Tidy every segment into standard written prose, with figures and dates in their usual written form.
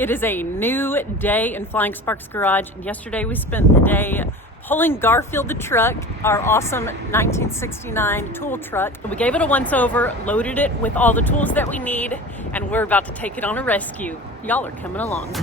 It is a new day in Flying Sparks Garage. Yesterday we spent the day pulling Garfield the truck, our awesome 1969 tool truck. We gave it a once-over, loaded it with all the tools that we need, and we're about to take it on a rescue. Y'all are coming along.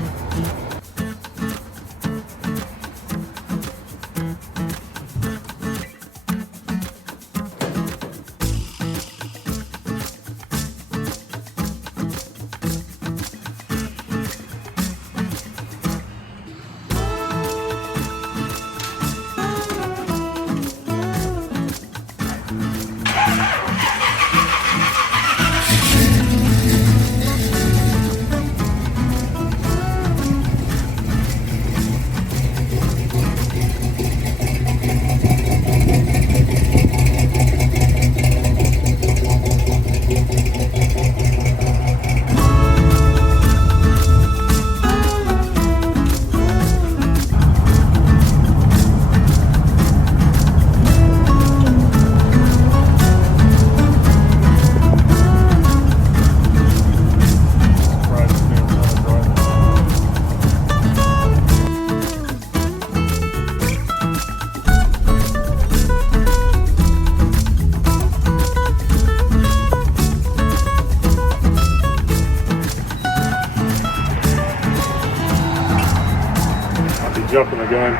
Jumping the gun.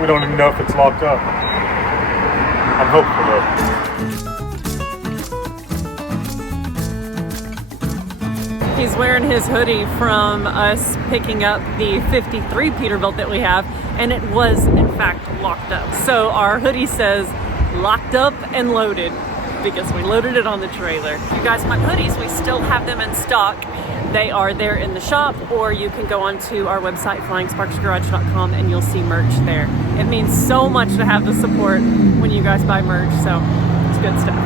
We don't even know if it's locked up. I'm hopeful though. He's wearing his hoodie from us picking up the 53 Peterbilt that we have, and it was in fact locked up. So our hoodie says locked up and loaded because we loaded it on the trailer. You guys want hoodies? We still have them in stock. They are there in the shop, or you can go onto our website, flyingsparksgarage.com, and you'll see merch there. It means so much to have the support when you guys buy merch, so it's good stuff.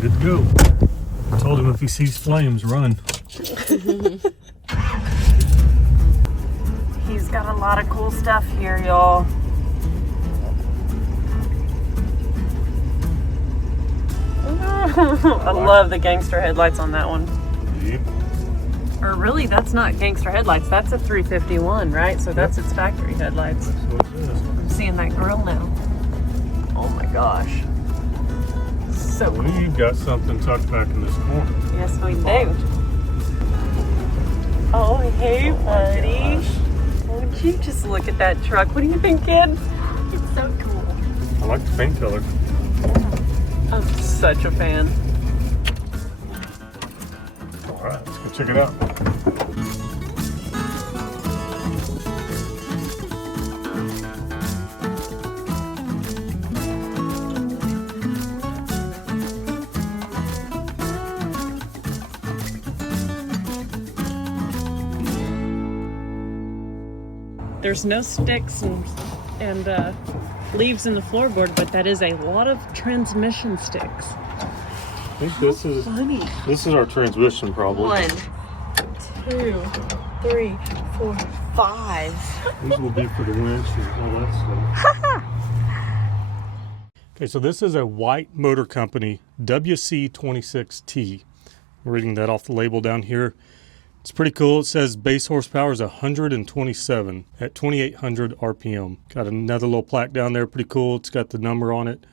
Good to go. I told him if he sees flames, run. He's got a lot of cool stuff here, y'all. I love the gangster headlights on that one. Yep. Or really, that's not gangster headlights. That's a 351, right? So that's its factory headlights. That's what it is. I'm seeing that grill now. Oh my gosh. So cool. We've got something tucked back in this corner. Yes, we do. Oh, hey, buddy. Won't you just look at that truck? What do you think, kid? It's so cool. I like the paint color. I'm such a fan. All right, let's go check it out. There's no sticks and leaves in the floorboard, but that is a lot of transmission sticks. I think this is Funny. This is our transmission, probably. 1, 2, 3, 4, 5. These will be for the winch and all that stuff. Okay, so this is a White Motor Company WC26T. I'm reading that off the label down here. It's pretty cool. It says base horsepower is 127 at 2,800 RPM. Got another little plaque down there, pretty cool. It's got the number on it,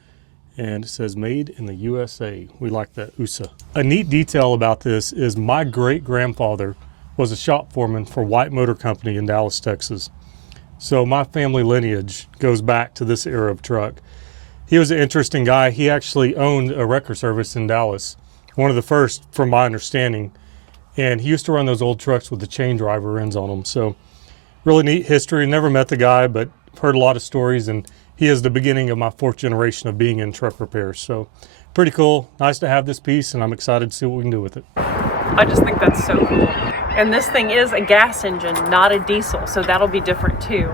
and it says made in the USA. We like that, USA. A neat detail about this is my great-grandfather was a shop foreman for White Motor Company in Dallas, Texas. So my family lineage goes back to this era of truck. He was an interesting guy. He actually owned a wrecker service in Dallas, one of the first from my understanding. And he used to run those old trucks with the chain driver ends on them. So really neat history. Never met the guy, but heard a lot of stories. And he is the beginning of my 4th generation of being in truck repairs. So pretty cool. Nice to have this piece, and I'm excited to see what we can do with it. I just think that's so cool. And this thing is a gas engine, not a diesel. So that'll be different too.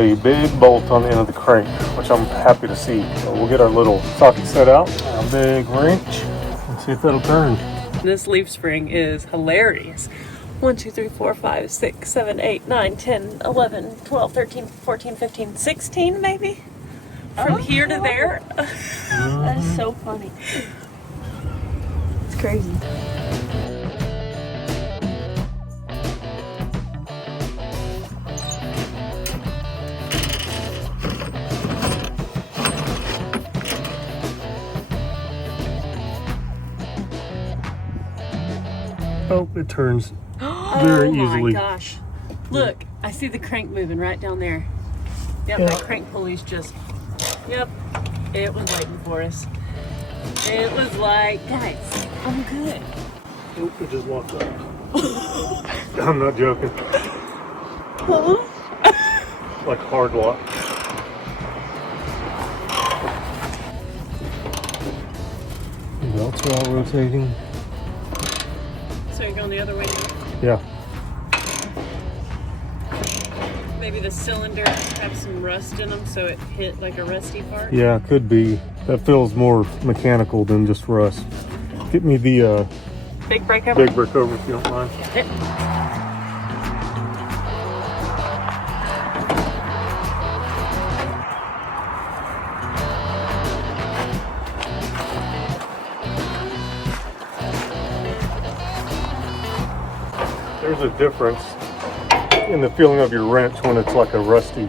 a big bolt on the end of the crank, which I'm happy to see. So we'll get our little socket set out, a big wrench, and see if that'll turn. This leaf spring is hilarious. 1, 2, 3, 4, 5, 6, 7, 8, 9, 10, 11, 12, 13, 14, 15, 16 maybe? From here to there? That is so funny. It's crazy. Oh, it turns very easily. Oh my gosh. Look, I see the crank moving right down there. Yep, Yeah. that crank pulley's just, yep, it was waiting for us. It was like, guys, I'm good. Nope, it just locked up. I'm not joking. Like hard lock. Belts are all rotating. So you're going the other way now? Yeah. Maybe the cylinders have some rust in them, so it hit like a rusty part? Yeah, could be. That feels more mechanical than just rust. Get me the Big brake over? big brick over if you don't mind. It. There's a difference in the feeling of your wrench when it's like a rusty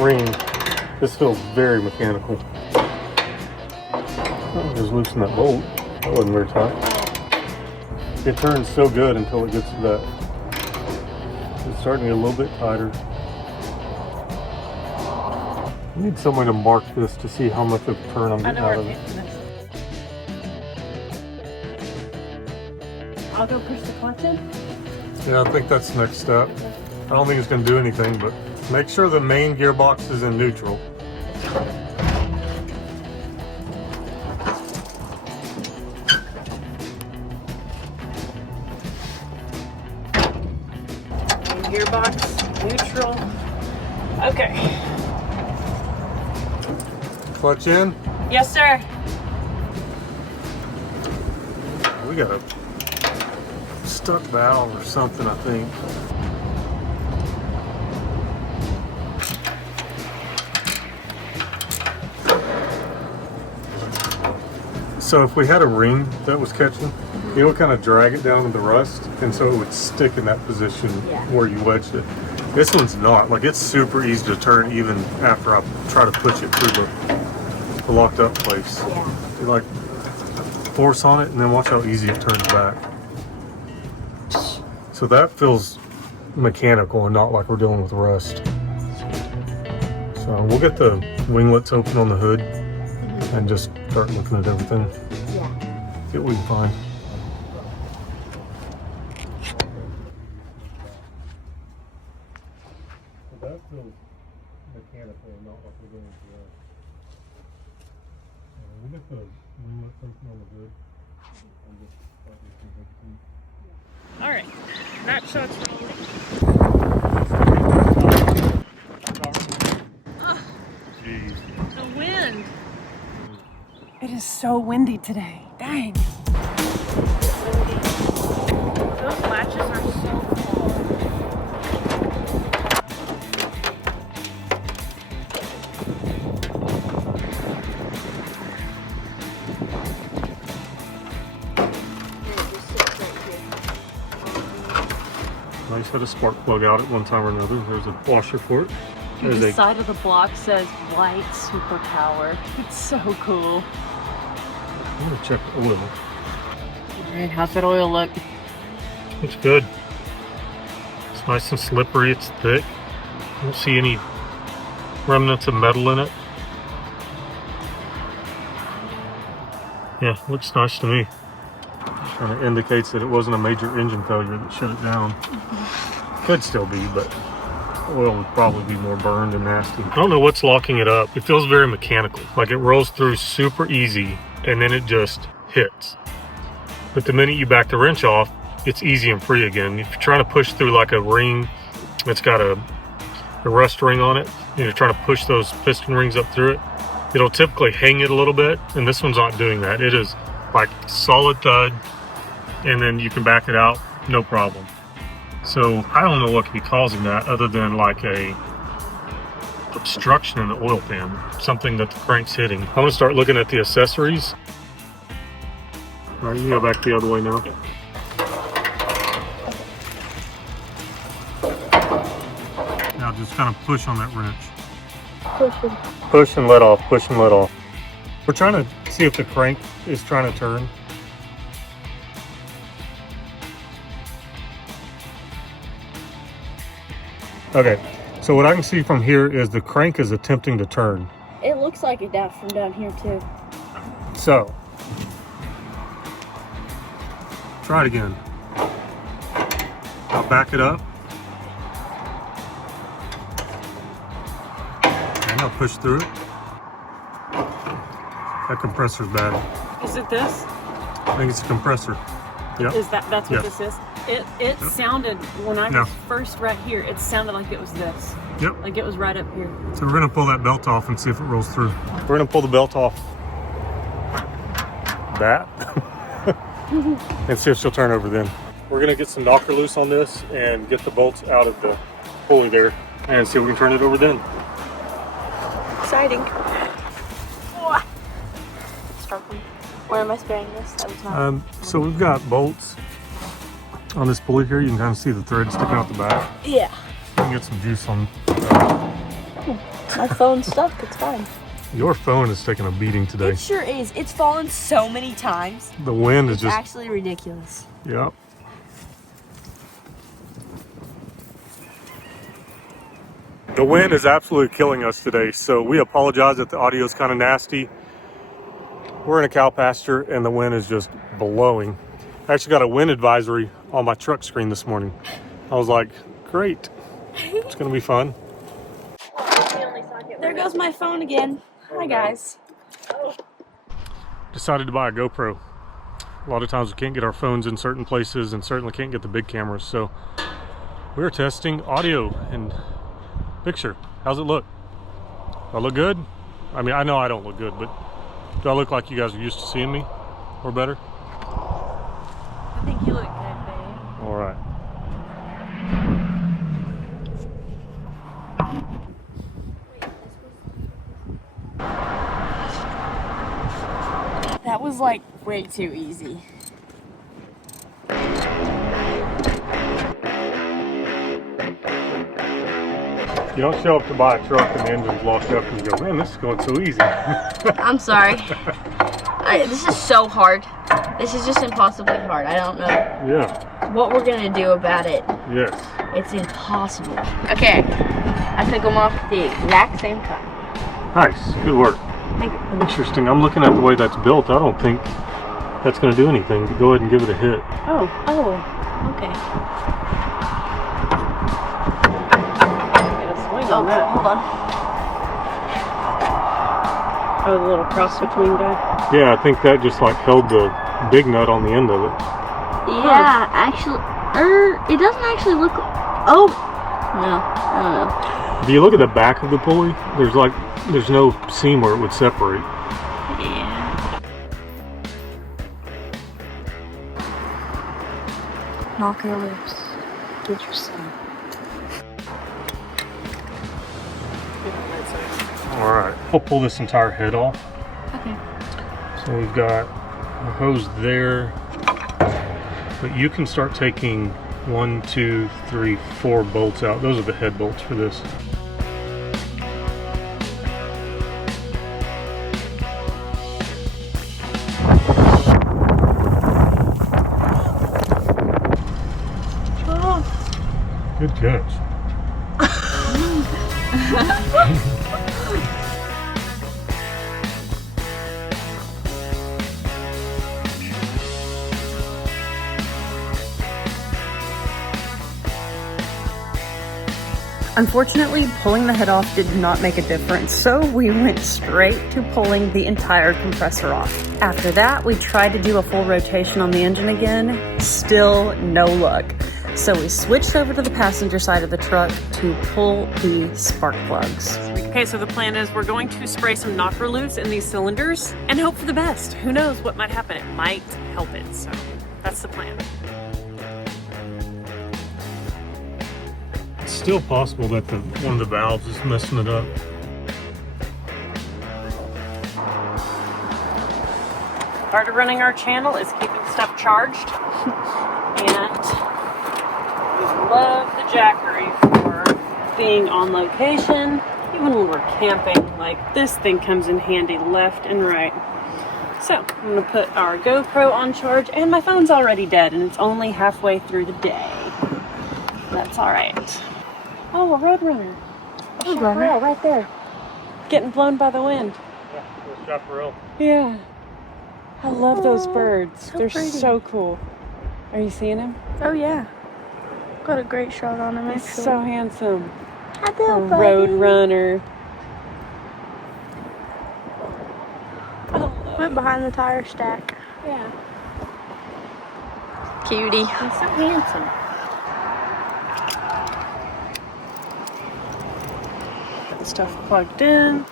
ring. This feels very mechanical. I'll just loosen that bolt. That wasn't very tight. It turns so good until it gets to that. It's starting to get a little bit tighter. I need someone to mark this to see how much of a turn I'm I getting know out where of it it. came from. I'll go push the clutch in. Yeah, I think that's the next step. I don't think it's going to do anything, but make sure the main gearbox is in neutral. Gearbox, neutral. Okay. Clutch in. Yes, sir. We got a stuck valve or something, I think. So if we had a ring that was catching, it would kind of drag it down to the rust, and so it would stick in that position where you wedged it. This one's not. Like, it's super easy to turn even after I try to push it through the locked up place. Yeah. You like force on it, and then watch how easy it turns back. So that feels mechanical and not like we're dealing with rust. So we'll get the winglets open on the hood and just start looking at everything. Yeah. See what we can find. That feels mechanical and not like we're dealing with rust. We'll get the winglets open on the hood and just start looking at everything. All right. That shot's rolling. Jeez. The wind. It is so windy today. Dang. Those latches are so cool. Nice, had a spark plug out at one time or another. There's a washer for it. There's The a side of the block says white superpower. It's so cool. I'm gonna check the oil. Alright, how's that oil look? Looks good. It's nice and slippery. It's thick. I don't see any remnants of metal in it. Yeah, looks nice to me. Kind of indicates that it wasn't a major engine failure that shut it down. Could still be, but oil would probably be more burned and nasty. I don't know what's locking it up. It feels very mechanical. Like it rolls through super easy and then it just hits. But the minute you back the wrench off, it's easy and free again. If you're trying to push through like a ring that's got a the rest ring on it, and you're trying to push those piston rings up through it, it'll typically hang it a little bit, and this one's not doing that. It is like solid thud, and then you can back it out, no problem. So I don't know what could be causing that other than like a obstruction in the oil pan, something that the crank's hitting. I'm gonna start looking at the accessories. All right, you can go back the other way now. Now just kind of push on that wrench. Push and let off, push and let off. We're trying to see if the crank is trying to turn. Okay, so what I can see from here is the crank is attempting to turn. It looks like it down from down here too. So, try it again. I'll back it up. And I'll push through it. That compressor's bad. Is it this? I think it's a compressor. Yep. Is that's what Yes. this is? It Yep. sounded, when I No. was first right here, it sounded like it was this. Yep. Like it was right up here. So we're gonna pull that belt off and see if it rolls through. We're gonna pull the belt off that and see if she'll turn over then. We're gonna get some knocker loose on this and get the bolts out of the pulley there and see if we can turn it over then. Exciting. Struggling. Where am I spraying this? That was not. So we've got bolts on this pulley here. You can kind of see the thread sticking out the back. Yeah. You can get some juice on. My phone's stuck. It's fine. Your phone is taking a beating today. It sure is. It's fallen so many times. The wind is It's just. actually ridiculous. Yep. The wind is absolutely killing us today, so we apologize if the audio is kind of nasty. We're in a cow pasture and the wind is just blowing. I actually got a wind advisory on my truck screen this morning. I was like, great, it's gonna be fun. There goes my phone again. Hi guys. Decided to buy a GoPro. A lot of times we can't get our phones in certain places and certainly can't get the big cameras, so we're testing audio and picture. How's it look? Do I look good? I mean, I know I don't look good, but do I look like you guys are used to seeing me or better? I think you look good, babe. All right. That was like way too easy. You don't show up to buy a truck and the engine's locked up and you go, man, this is going so easy. I'm sorry. This is so hard. This is just impossibly hard. I don't know Yeah. what we're gonna do about it. Yes. It's impossible. Okay, I took them off at the exact same time. Nice. Good work. Thank you. Interesting. I'm looking at the way that's built. I don't think that's going to do anything. Go ahead and give it a hit. Oh, okay. Get a swing Oh, on that. hold on. Oh, the little cross between guy. Yeah, I think that just like held the big nut on the end of it. Yeah, actually, it doesn't actually look. Oh, no, I don't know. If you look at the back of the pulley, there's no seam where it would separate. Yeah. Knock her loose. Get your son. All right, we'll pull this entire head off. Okay. So we've got a hose there, but you can start taking 1, 2, 3, 4 bolts out. Those are the head bolts for this. Good catch. Unfortunately, pulling the head off did not make a difference, so we went straight to pulling the entire compressor off. After that, we tried to do a full rotation on the engine again. Still no luck. So we switched over to the passenger side of the truck to pull the spark plugs. Okay, so the plan is we're going to spray some knocker lubes in these cylinders and hope for the best. Who knows what might happen? It might help it, so that's the plan. It's still possible that one of the valves is messing it up. Part of running our channel is keeping stuff charged. And we love the Jackery for being on location. Even when we're camping, like this thing comes in handy left and right. So I'm gonna put our GoPro on charge, and my phone's already dead and it's only halfway through the day. That's all right. Oh, a Roadrunner. A chaparral right there. Getting blown by the wind. Yeah, chaparral. Yeah. I love those birds. So They're pretty. so cool. Are you seeing him? Oh yeah. Got a great shot on him. He's Actually. so handsome. Hello, A buddy. Roadrunner. Went behind the tire stack. Yeah. Cutie. He's so handsome. Get the stuff plugged in,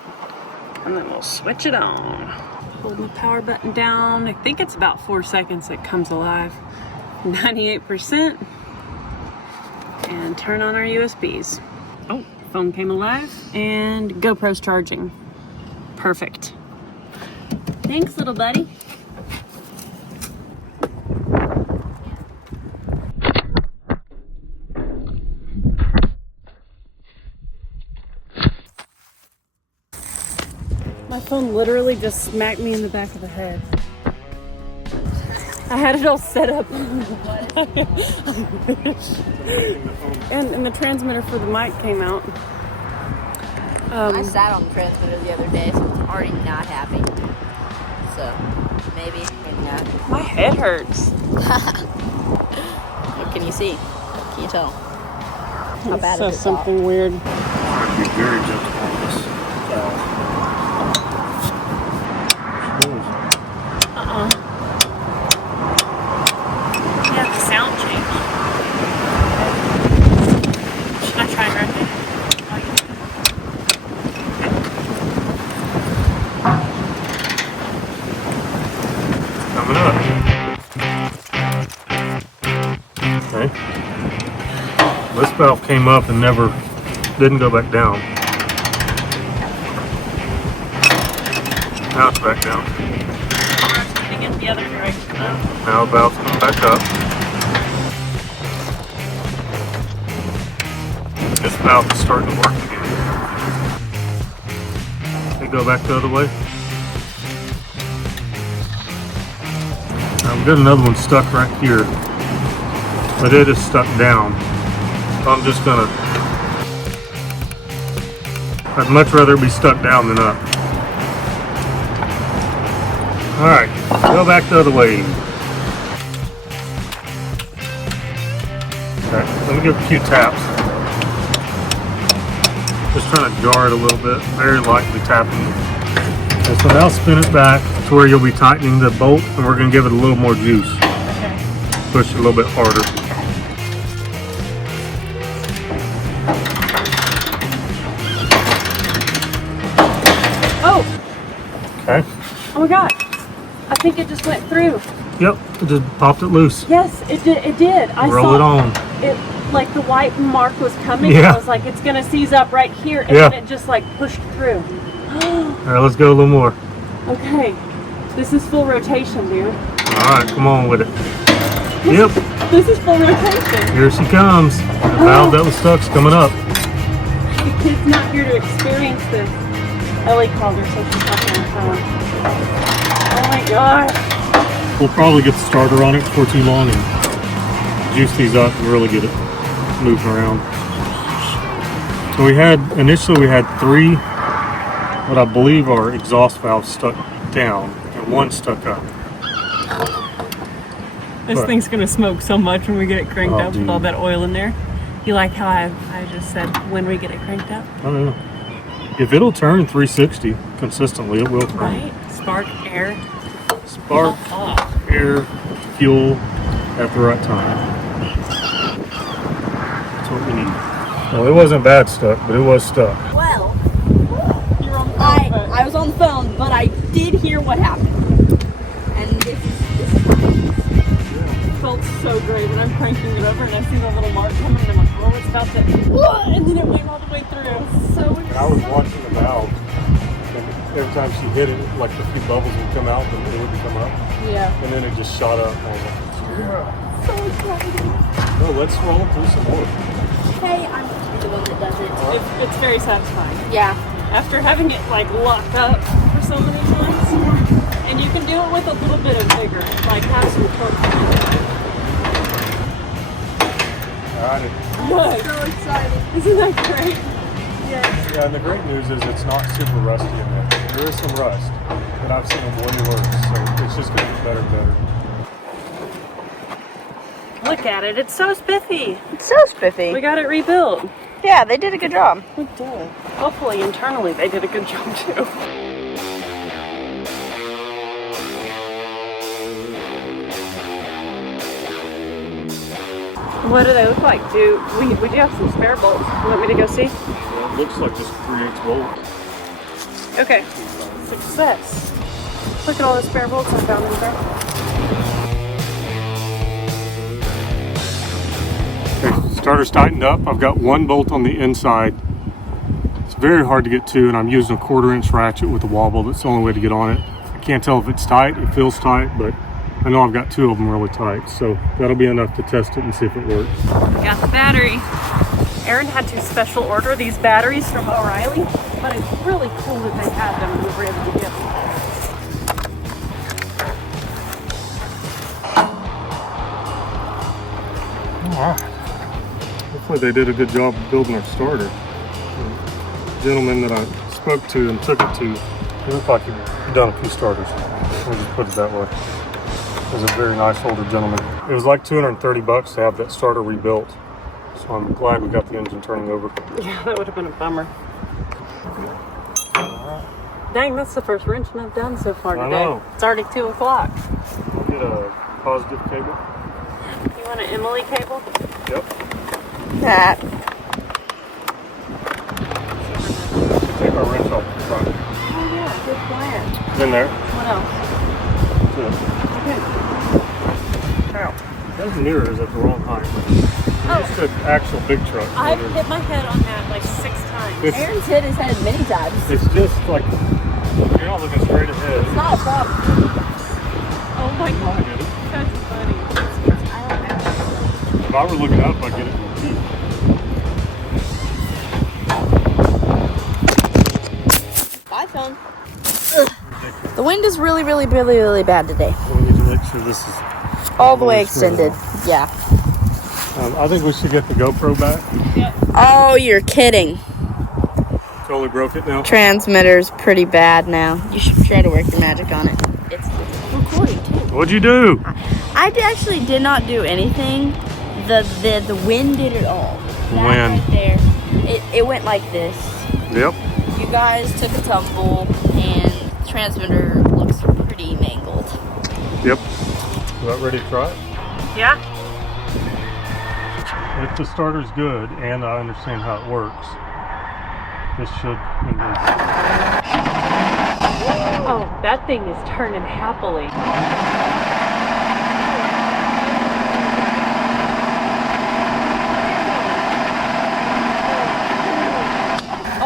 and then we'll switch it on. Hold the power button down. I think it's about 4 seconds it comes alive. 98%. And turn on our USBs. Oh, phone came alive, and GoPro's charging. Perfect. Thanks, little buddy. My phone literally just smacked me in the back of the head. I had it all set up. and the transmitter for the mic came out. I sat on the transmitter the other day, so it's already not happy. So, maybe not. My head hurts. What can you see? Can you tell? How It bad says is it? something weird. I'd be very gentle on this. Yeah, the sound changed. Should I try it right there? Coming up. Okay. This valve came up and didn't go back down. Now it's back down. I'm going to get the other direction though. Now the valve's coming back up. This valve is starting to work again. They go back the other way. I've got another one stuck right here, but it is stuck down. So I'm just gonna, I'd much rather be stuck down than up. Alright, go back the other way. Okay, let me give it a few taps. Just trying to jar it a little bit, very lightly tapping it. Okay, so now spin it back to where you'll be tightening the bolt, and we're going to give it a little more juice. Okay. Push it a little bit harder. Oh! Okay. Oh my god! I think it just went through. Yep, it just popped it loose. Yes, it did. It did. I Roll saw it on. it, like the white mark was coming. Yeah. I was like, it's gonna seize up right here, and Yeah. then it just like pushed through. Alright, let's go a little more. Okay, this is full rotation, dude. Alright, come on with it. Yep, This is full rotation. here she comes. The valve that was stuck's coming up. The kid's not here to experience this. Ellie called her, so she's talking on the phone. Oh my god. We'll probably get the starter on it before too long and juice these up and really get it moving around. So initially we had 3, what I believe are exhaust valves stuck down and 1 stuck up. This What? thing's gonna smoke so much when we get it cranked Oh, up with all dude. that oil in there. You like how I just said when we get it cranked up? I don't know. If it'll turn 360 consistently, it will turn. Right? Spark, air. Spark, Oh. air, fuel at the right time. what we need. Well, it wasn't bad stuck, but it was stuck. Well, You're on the I was on the phone, but I did hear what happened. And this is It felt so great when I'm cranking it over and I see the little mark coming and I'm like, oh, it's about to, and then it went all the way through. So And I was watching the valve, and every time she hit it, like a few bubbles would come out, and it would come up, yeah. and then it just shot up. And I was like, yeah. so exciting. Oh, let's roll through some more. Hey, I'm going to be the one that does it. It's very satisfying. Yeah. After having it like locked up for so many times, and you can do it with a little bit of vigor, like have some torque. Got it. What? So exciting. Isn't that great? Yes. Yeah, and the great news is it's not super rusty in there. There is some rust, but I've seen them way worse, so it's just going to get better and better. Look at it, it's so spiffy. It's so spiffy. We got it rebuilt. Yeah, they did a good job. We did. Hopefully internally they did a good job too. What do they look like? We do have some spare bolts. You want me to go see? Well, it looks like just 3/8 bolts. Okay. Success. Look at all the spare bolts I found in there. Okay, starter's tightened up. I've got one bolt on the inside. It's very hard to get to, and I'm using a 1/4-inch ratchet with a wobble. That's the only way to get on it. I can't tell if it's tight. It feels tight, but I know I've got two of them really tight, so that'll be enough to test it and see if it works. Got the battery. Aaron had to special order these batteries from O'Reilly, but it's really cool that they had them and we were able to get them. Alright. Hopefully they did a good job of building our starter. The gentleman that I spoke to and took it to, he looked like he'd done a few starters. We'll just put it that way. He was a very nice older gentleman. It was like $230 to have that starter rebuilt. So I'm glad we got the engine turning over. Yeah, that would have been a bummer. Dang, that's the first wrenching I've done so far I today. know. It's already 2 o'clock. We'll get a positive cable. You want an Emily cable? Yep. That. Should take our wrench off the front. Oh yeah, good plan. It's in there. What else? Good. Ow. Those mirrors at the wrong height. It's an actual big truck. I've hit my head on that like 6 times. It's, Aaron's hit his head many times. it's just like, you're not looking straight ahead. It's not a problem. Oh my god, that's funny. If I were looking up, I'd get it in the teeth. Bye, phone. The wind is really, really, really, really bad today. We need to make sure this is All the way extended. Yeah. I think we should get the GoPro back. Oh, you're kidding. Totally broke it now. Transmitter's pretty bad now. You should try to work your magic on it. It's recording too. What'd you do? I actually did not do anything. The wind did it all. That Wind. right there. It went like this. Yep. You guys took a tumble and the transmitter looks pretty mangled. Yep. About ready to try it? Yeah? If the starter's good and I understand how it works, this should indeed. Oh, that thing is turning happily.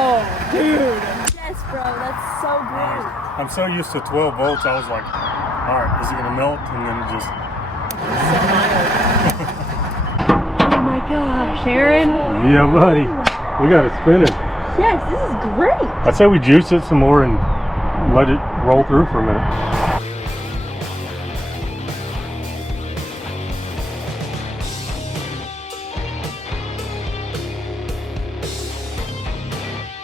Oh, dude. Yes, bro, that's so good. I'm so used to 12 volts, I was like, alright, is it gonna melt? And then it just... Oh my gosh, Aaron. Yeah, buddy. We got it spinning. Yes, this is great. I'd say we juice it some more and let it roll through for a minute.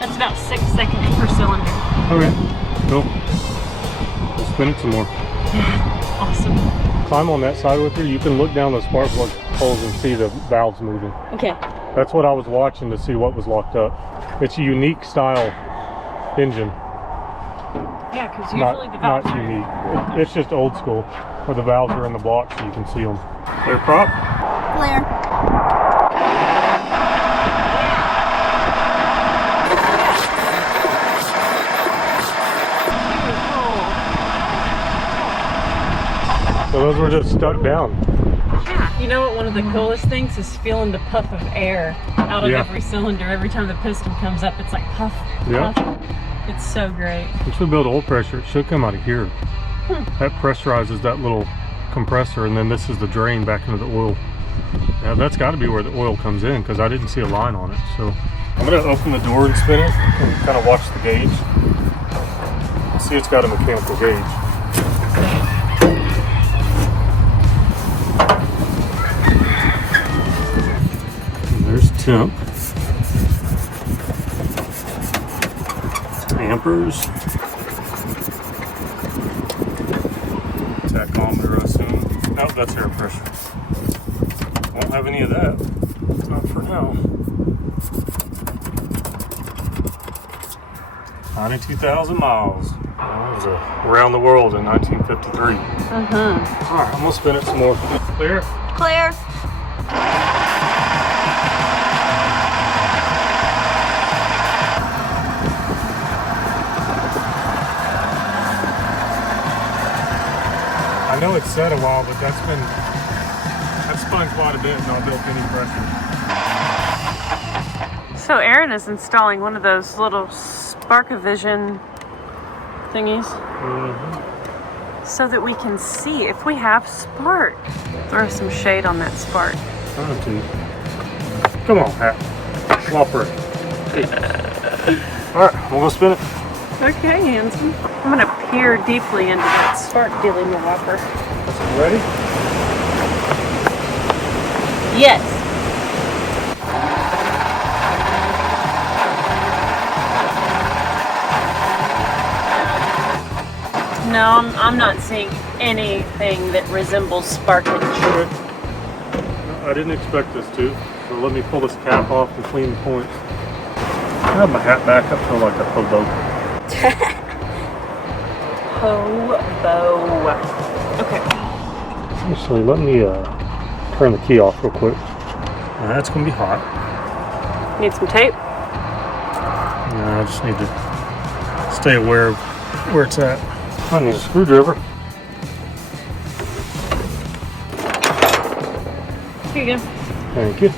That's about 6 seconds per cylinder. Okay, cool. We'll spin it some more. Awesome. Climb on that side with her. You can look down the spark plug holes and see the valves moving. Okay. That's what I was watching to see what was locked up. It's a unique style engine. Yeah, because usually the valves Not unique. It's just old school, where the valves are in the block so you can see them. Clear prop. Clear. So those were just stuck down. Yeah. You know what? One of the coolest things is feeling the puff of air out of every cylinder. Every time the piston comes up, it's like puff, puff. It's so great. Once we build oil pressure, it should come out of here. That pressurizes that little compressor, and then this is the drain back into the oil. Yeah, that's got to be where the oil comes in, because I didn't see a line on it. So I'm going to open the door and spin it and kind of watch the gauge. See, it's got a mechanical gauge. And there's temp. Amperes. Tachometer, I assume. Nope, that's air pressure. Won't have any of that. Not for now. 92,000 miles. That was around the world in 1953. Alright, I'm gonna spin it some more. Clear? Clear. I know it's set a while, but that's spun quite a bit and not built any pressure. So Aaron is installing one of those little Spark-O-Vision thingies so that we can see if we have spark. Throw some shade on that spark. Come on, Pat. Whopper. Alright, we'll go spin it. Okay, handsome. I'm going to peer deeply into that spark dealing whopper. Ready? Yes. No, I'm not seeing anything that resembles sparkage. I didn't expect this to. So let me pull this cap off and clean the points. I have my hat back. I feel like a hobo. Hobo. Okay. Actually, let me turn the key off real quick. That's going to be hot. Need some tape? No, I just need to stay aware of where it's at. I need a screwdriver. Here you go. Thank you.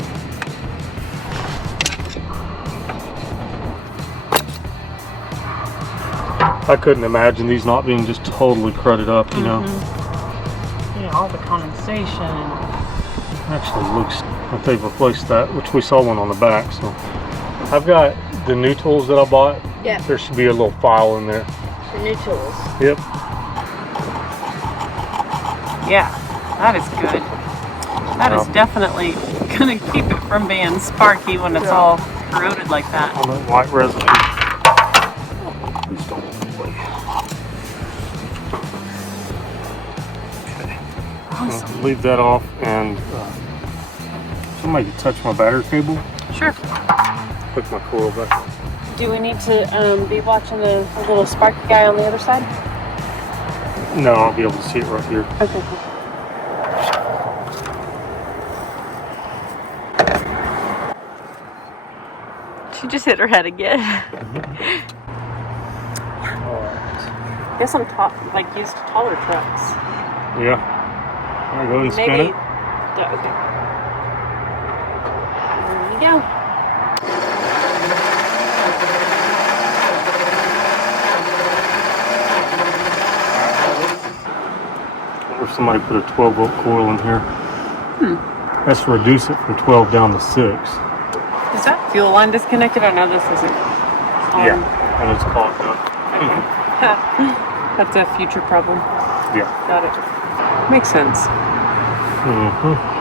I couldn't imagine these not being just totally crudded up, you know. Yeah, all the condensation. Actually looks like they've replaced that, which we saw one on the back. So I've got the new tools that I bought. Yeah. There should be a little file in there. The new tools. Yep. Yeah, that is good. That is definitely going to keep it from being sparky when it's all corroded like that. On that white residue. Please don't play. Okay. Awesome. I'll leave that off, and somebody could touch my battery cable. Sure. Hook my coil back. Do we need to be watching the little sparky guy on the other side? No, I'll be able to see it right here. Okay, cool. She just hit her head again. Alright. Guess I'm used to taller trucks. Yeah. Alright, go ahead and spin Maybe. it. Yeah, okay. There you go. I wonder if somebody put a 12-volt coil in here. That's to reduce it from 12 down to 6. Is that fuel line disconnected? I know this isn't. Yeah, and it's clogged up. That's a future problem. Yeah. Got it. Makes sense.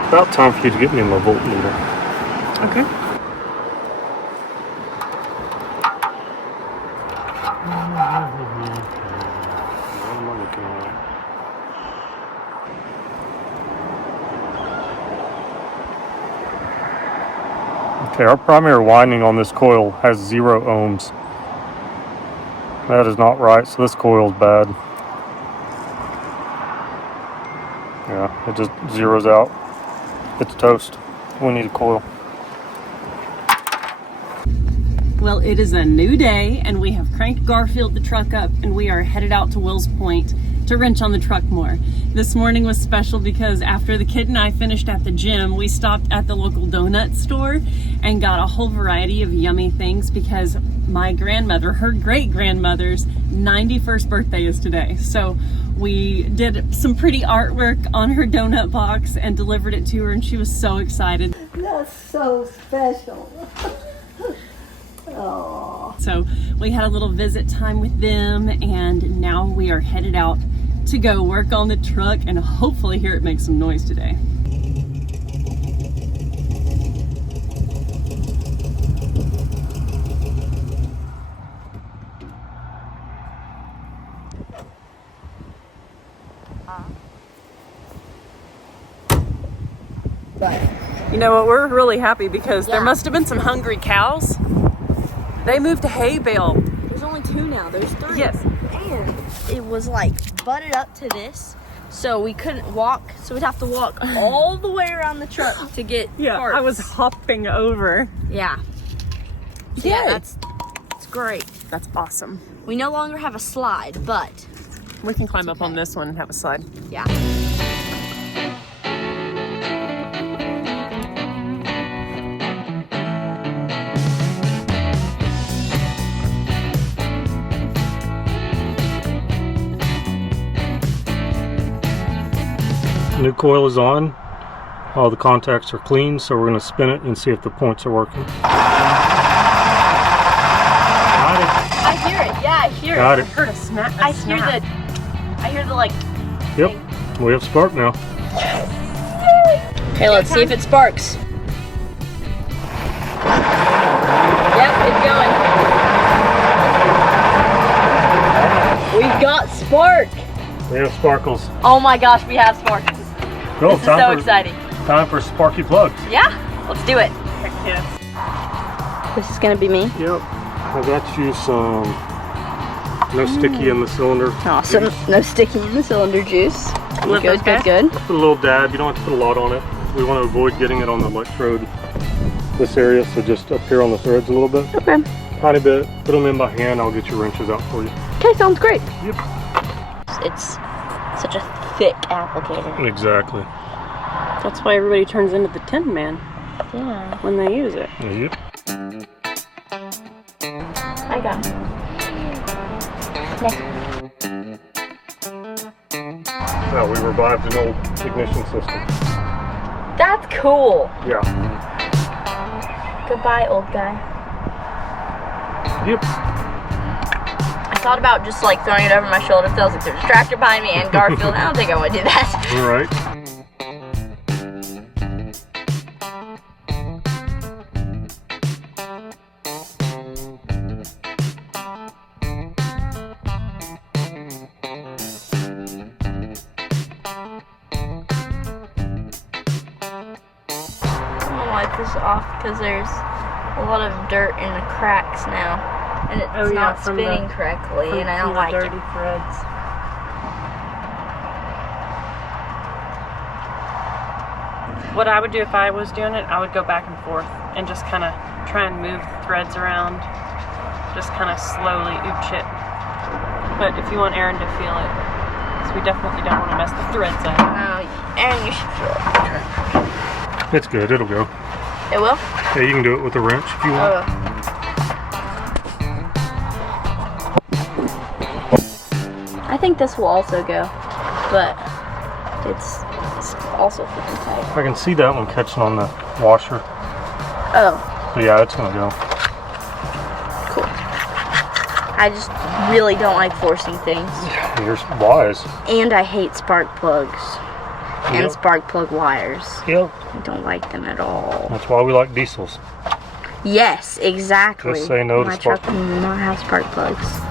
About time for you to get me my voltmeter. Okay. What am I looking at? Okay, our primary winding on this coil has 0 ohms. That is not right, so this coil is bad. Yeah, it just zeroes out. It's toast. We need a coil. Well, it is a new day, and we have cranked Garfield the truck up, and we are headed out to Wills Point to wrench on the truck more. This morning was special because after the kid and I finished at the gym, we stopped at the local donut store and got a whole variety of yummy things because my grandmother, her great-grandmother's 91st birthday is today. So we did some pretty artwork on her donut box and delivered it to her, and she was so excited. That's so special. Oh. So we had a little visit time with them, and now we are headed out to go work on the truck and hopefully hear it make some noise today. You know what, we're really happy because there must have been some hungry cows. They moved to hay bale. There's only 2 now. There's 3. Yes. And it was like butted up to this, so we couldn't walk. So we'd have to walk all the way around the truck to get parts. I was hopping over. Yeah. So yeah, that's great. That's awesome. We no longer have a slide, but We can climb up on this one and have a slide. yeah. New coil is on. All the contacts are clean, so we're going to spin it and see if the points are working. Got it. I hear it. Yeah, I hear Got it. it. I heard a snap. I hear the like. Yep. We have spark now. Okay, let's see if it sparks. Yep, it's going. We got spark. We have sparkles. Oh my gosh, we have spark. Go, This is so exciting. Time for sparky plugs. Yeah, let's do it. Heck yes. This is gonna be me. Yep. I got you some no sticky in the cylinder. Awesome. No sticky in the cylinder juice. Love Good, those guys. good. Put a little dab. You don't have to put a lot on it. We want to avoid getting it on the electrode, this area, so just up here on the threads a little bit. Okay. Tiny bit. Put them in by hand. I'll get your wrenches out for you. Okay, sounds great. Yep. It's such a thick applicator. Exactly. That's why everybody turns into the Tin Man Yeah. when they use it. Yep. I got it. Now we revived an old ignition system. That's cool. Yeah. Goodbye, old guy. Yep. I thought about just like throwing it over my shoulder. Feels like there's a tractor behind me and Garfield. I don't think I would do that. All right. I'm gonna wipe this off because there's a lot of dirt in the cracks now, and it's Oh, yeah, not from spinning the- correctly, and I don't like dirty it. threads. What I would do if I was doing it, I would go back and forth and just kind of try and move the threads around. Just kind of slowly ooch it. But if you want Aaron to feel it, because we definitely don't want to mess the threads up. Oh, Aaron, you should feel it. It's good. It'll go. It will? Yeah, you can do it with a wrench if you want. I think this will also go, but it's also freaking tight. I can see that one catching on the washer. Oh, But yeah, it's gonna go. cool. I just really don't like forcing things. You're wise. And I hate spark plugs and Yep. spark plug wires. Yep. I don't like them at all. That's why we like diesels. Yes, exactly. Just say no to My spark truck will not have spark plugs.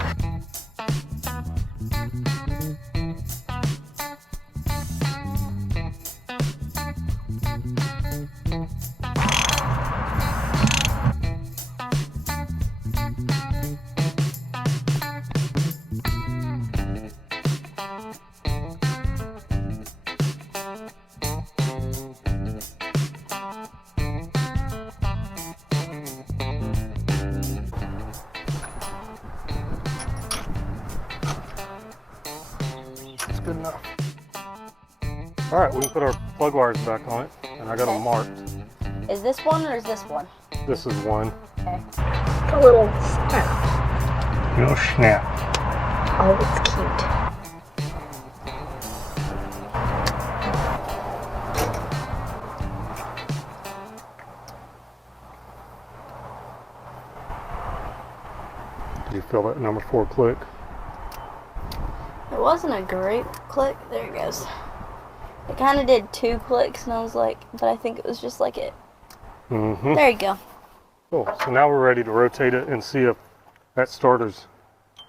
good enough. All right, we can put our plug wires back on it, and I got them marked. Is this one or is this one? This is one. Okay. A little snap. No snap. Oh, it's cute. Do you feel that number 4 click? It wasn't a great click. There it goes. It kind of did 2 clicks, and I was like, but I think it was just like it. Mm-hmm. There you go. Cool. So now we're ready to rotate it and see if that starter's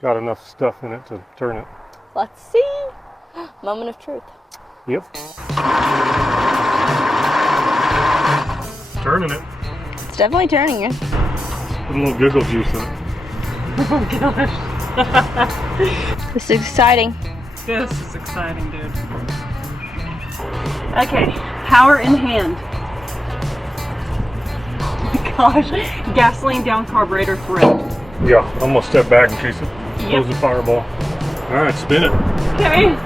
got enough stuff in it to turn it. Let's see. Moment of truth. Yep. Turning it. It's definitely turning it. Put a little giggle juice in it. Oh gosh. This is exciting. This is exciting, dude. Okay, power in hand. Oh my gosh, gasoline down carburetor thread. Yeah, I'm gonna step back in case it throws the fireball. All right, spin it. Okay.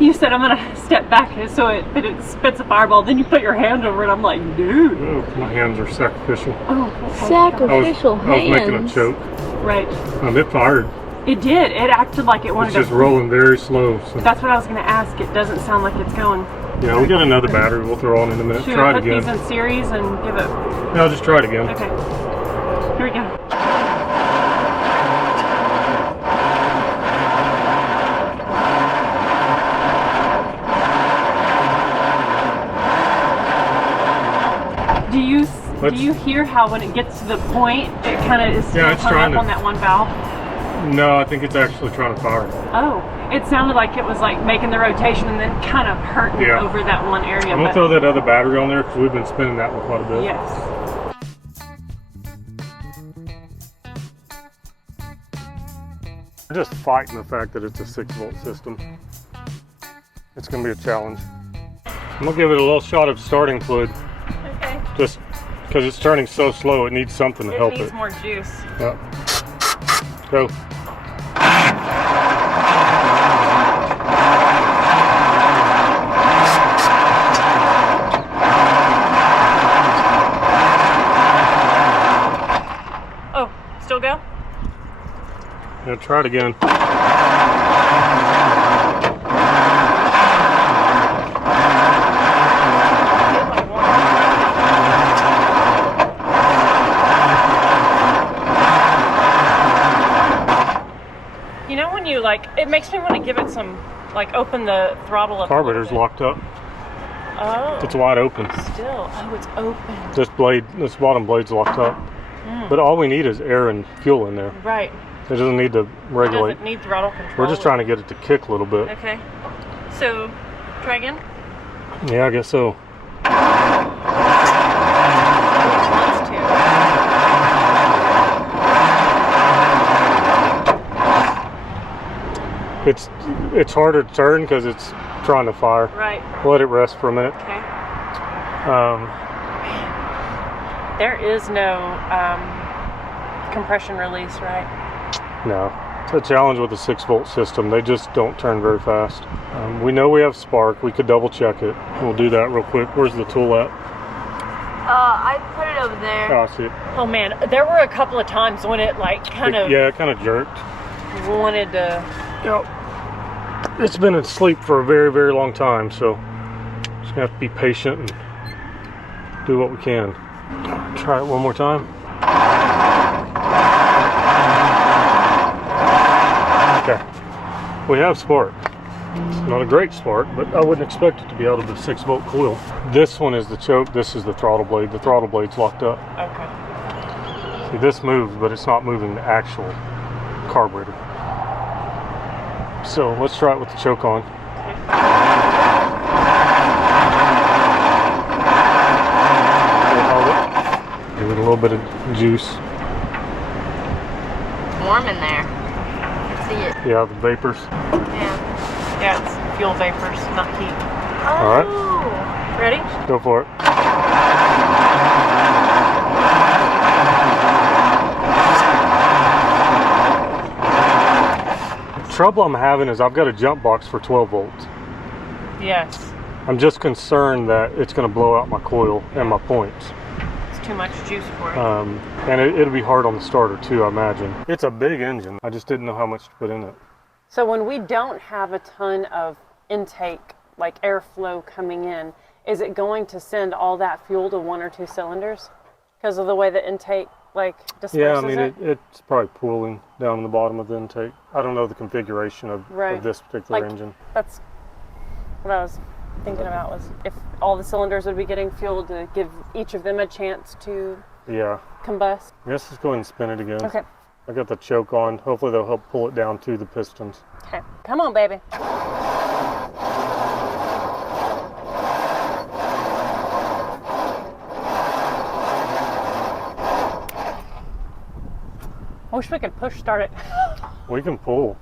You said I'm gonna step back so it spits a fireball, then you put your hand over it. I'm like, dude. Oh, my hands are sacrificial. Oh, okay. Sacrificial I was making a choke. Right. It fired. It did. It acted like it wanted It's just to. rolling very slow. So. That's what I was gonna ask. It doesn't sound like it's going. Yeah, we got another battery. We'll throw on in a minute. Should Try we it put again. these in series and give it? No, just try it again. Okay. Here we go. Do you hear how when it gets to the point, it kind of is still hung up on that one valve? No, I think it's actually trying to fire. Oh, it sounded like it was like making the rotation and then kind of hurting over that one area. I'm going to throw that other battery on there because we've been spinning that one quite a bit. Yes. I'm just fighting the fact that it's a 6-volt system. It's going to be a challenge. I'm going to give it a little shot of starting fluid. Okay. Just because it's turning so slow, it needs something to help it. It needs more juice. Yeah. Go. Oh, still go? Yeah, try it again. You know when you like, it makes me want to give it some, like open the throttle up. Carburetor's locked up. Oh. It's wide open. Still, oh, it's open. This bottom blade's locked up. But all we need is air and fuel in there. Right. It doesn't need to regulate. It doesn't need throttle control. We're just trying to get it to kick a little bit. Okay. So, try again? Yeah, I guess so. It's harder to turn because it's trying to fire. Right. Let it rest for a minute. Okay. There is no compression release, right? No. It's a challenge with the 6-volt system. They just don't turn very fast. We know we have spark. We could double check it. We'll do that real quick. Where's the tool at? I put it over there. Oh, I see it. Oh man, there were a couple of times when it like kind of Yeah, it kind of jerked. wanted to. Yep. It's been asleep for a very, very long time, so just gonna have to be patient and do what we can. Try it one more time. Okay. We have spark. It's not a great spark, but I wouldn't expect it to be out of the 6-volt coil. This one is the choke, this is the throttle blade. The throttle blade's locked up. Okay. See, this moves, but it's not moving the actual carburetor. So let's try it with the choke on. Give it a little bit of juice. It's warm in there. I can see it. Yeah, the vapors. Yeah. Yeah, it's fuel vapors, not heat. All right. Ready? Go for it. The trouble I'm having is I've got a jump box for 12 volts. Yes. I'm just concerned that it's going to blow out my coil and my points. It's too much juice for it. And it'll be hard on the starter too, I imagine. It's a big engine. I just didn't know how much to put in it. So when we don't have a ton of intake, like airflow coming in, is it going to send all that fuel to 1 or 2 cylinders because of the way the intake like disperses? Yeah, I mean it's probably pooling down in the bottom of the intake. I don't know the configuration of this particular engine. That's what I was thinking about, was if all the cylinders would be getting fuel to give each of them a chance to combust. Let's just go ahead and spin it again. Okay. I got the choke on. Hopefully that'll help pull it down to the pistons. Okay. Come on, baby. I wish we could push start it. We can pull.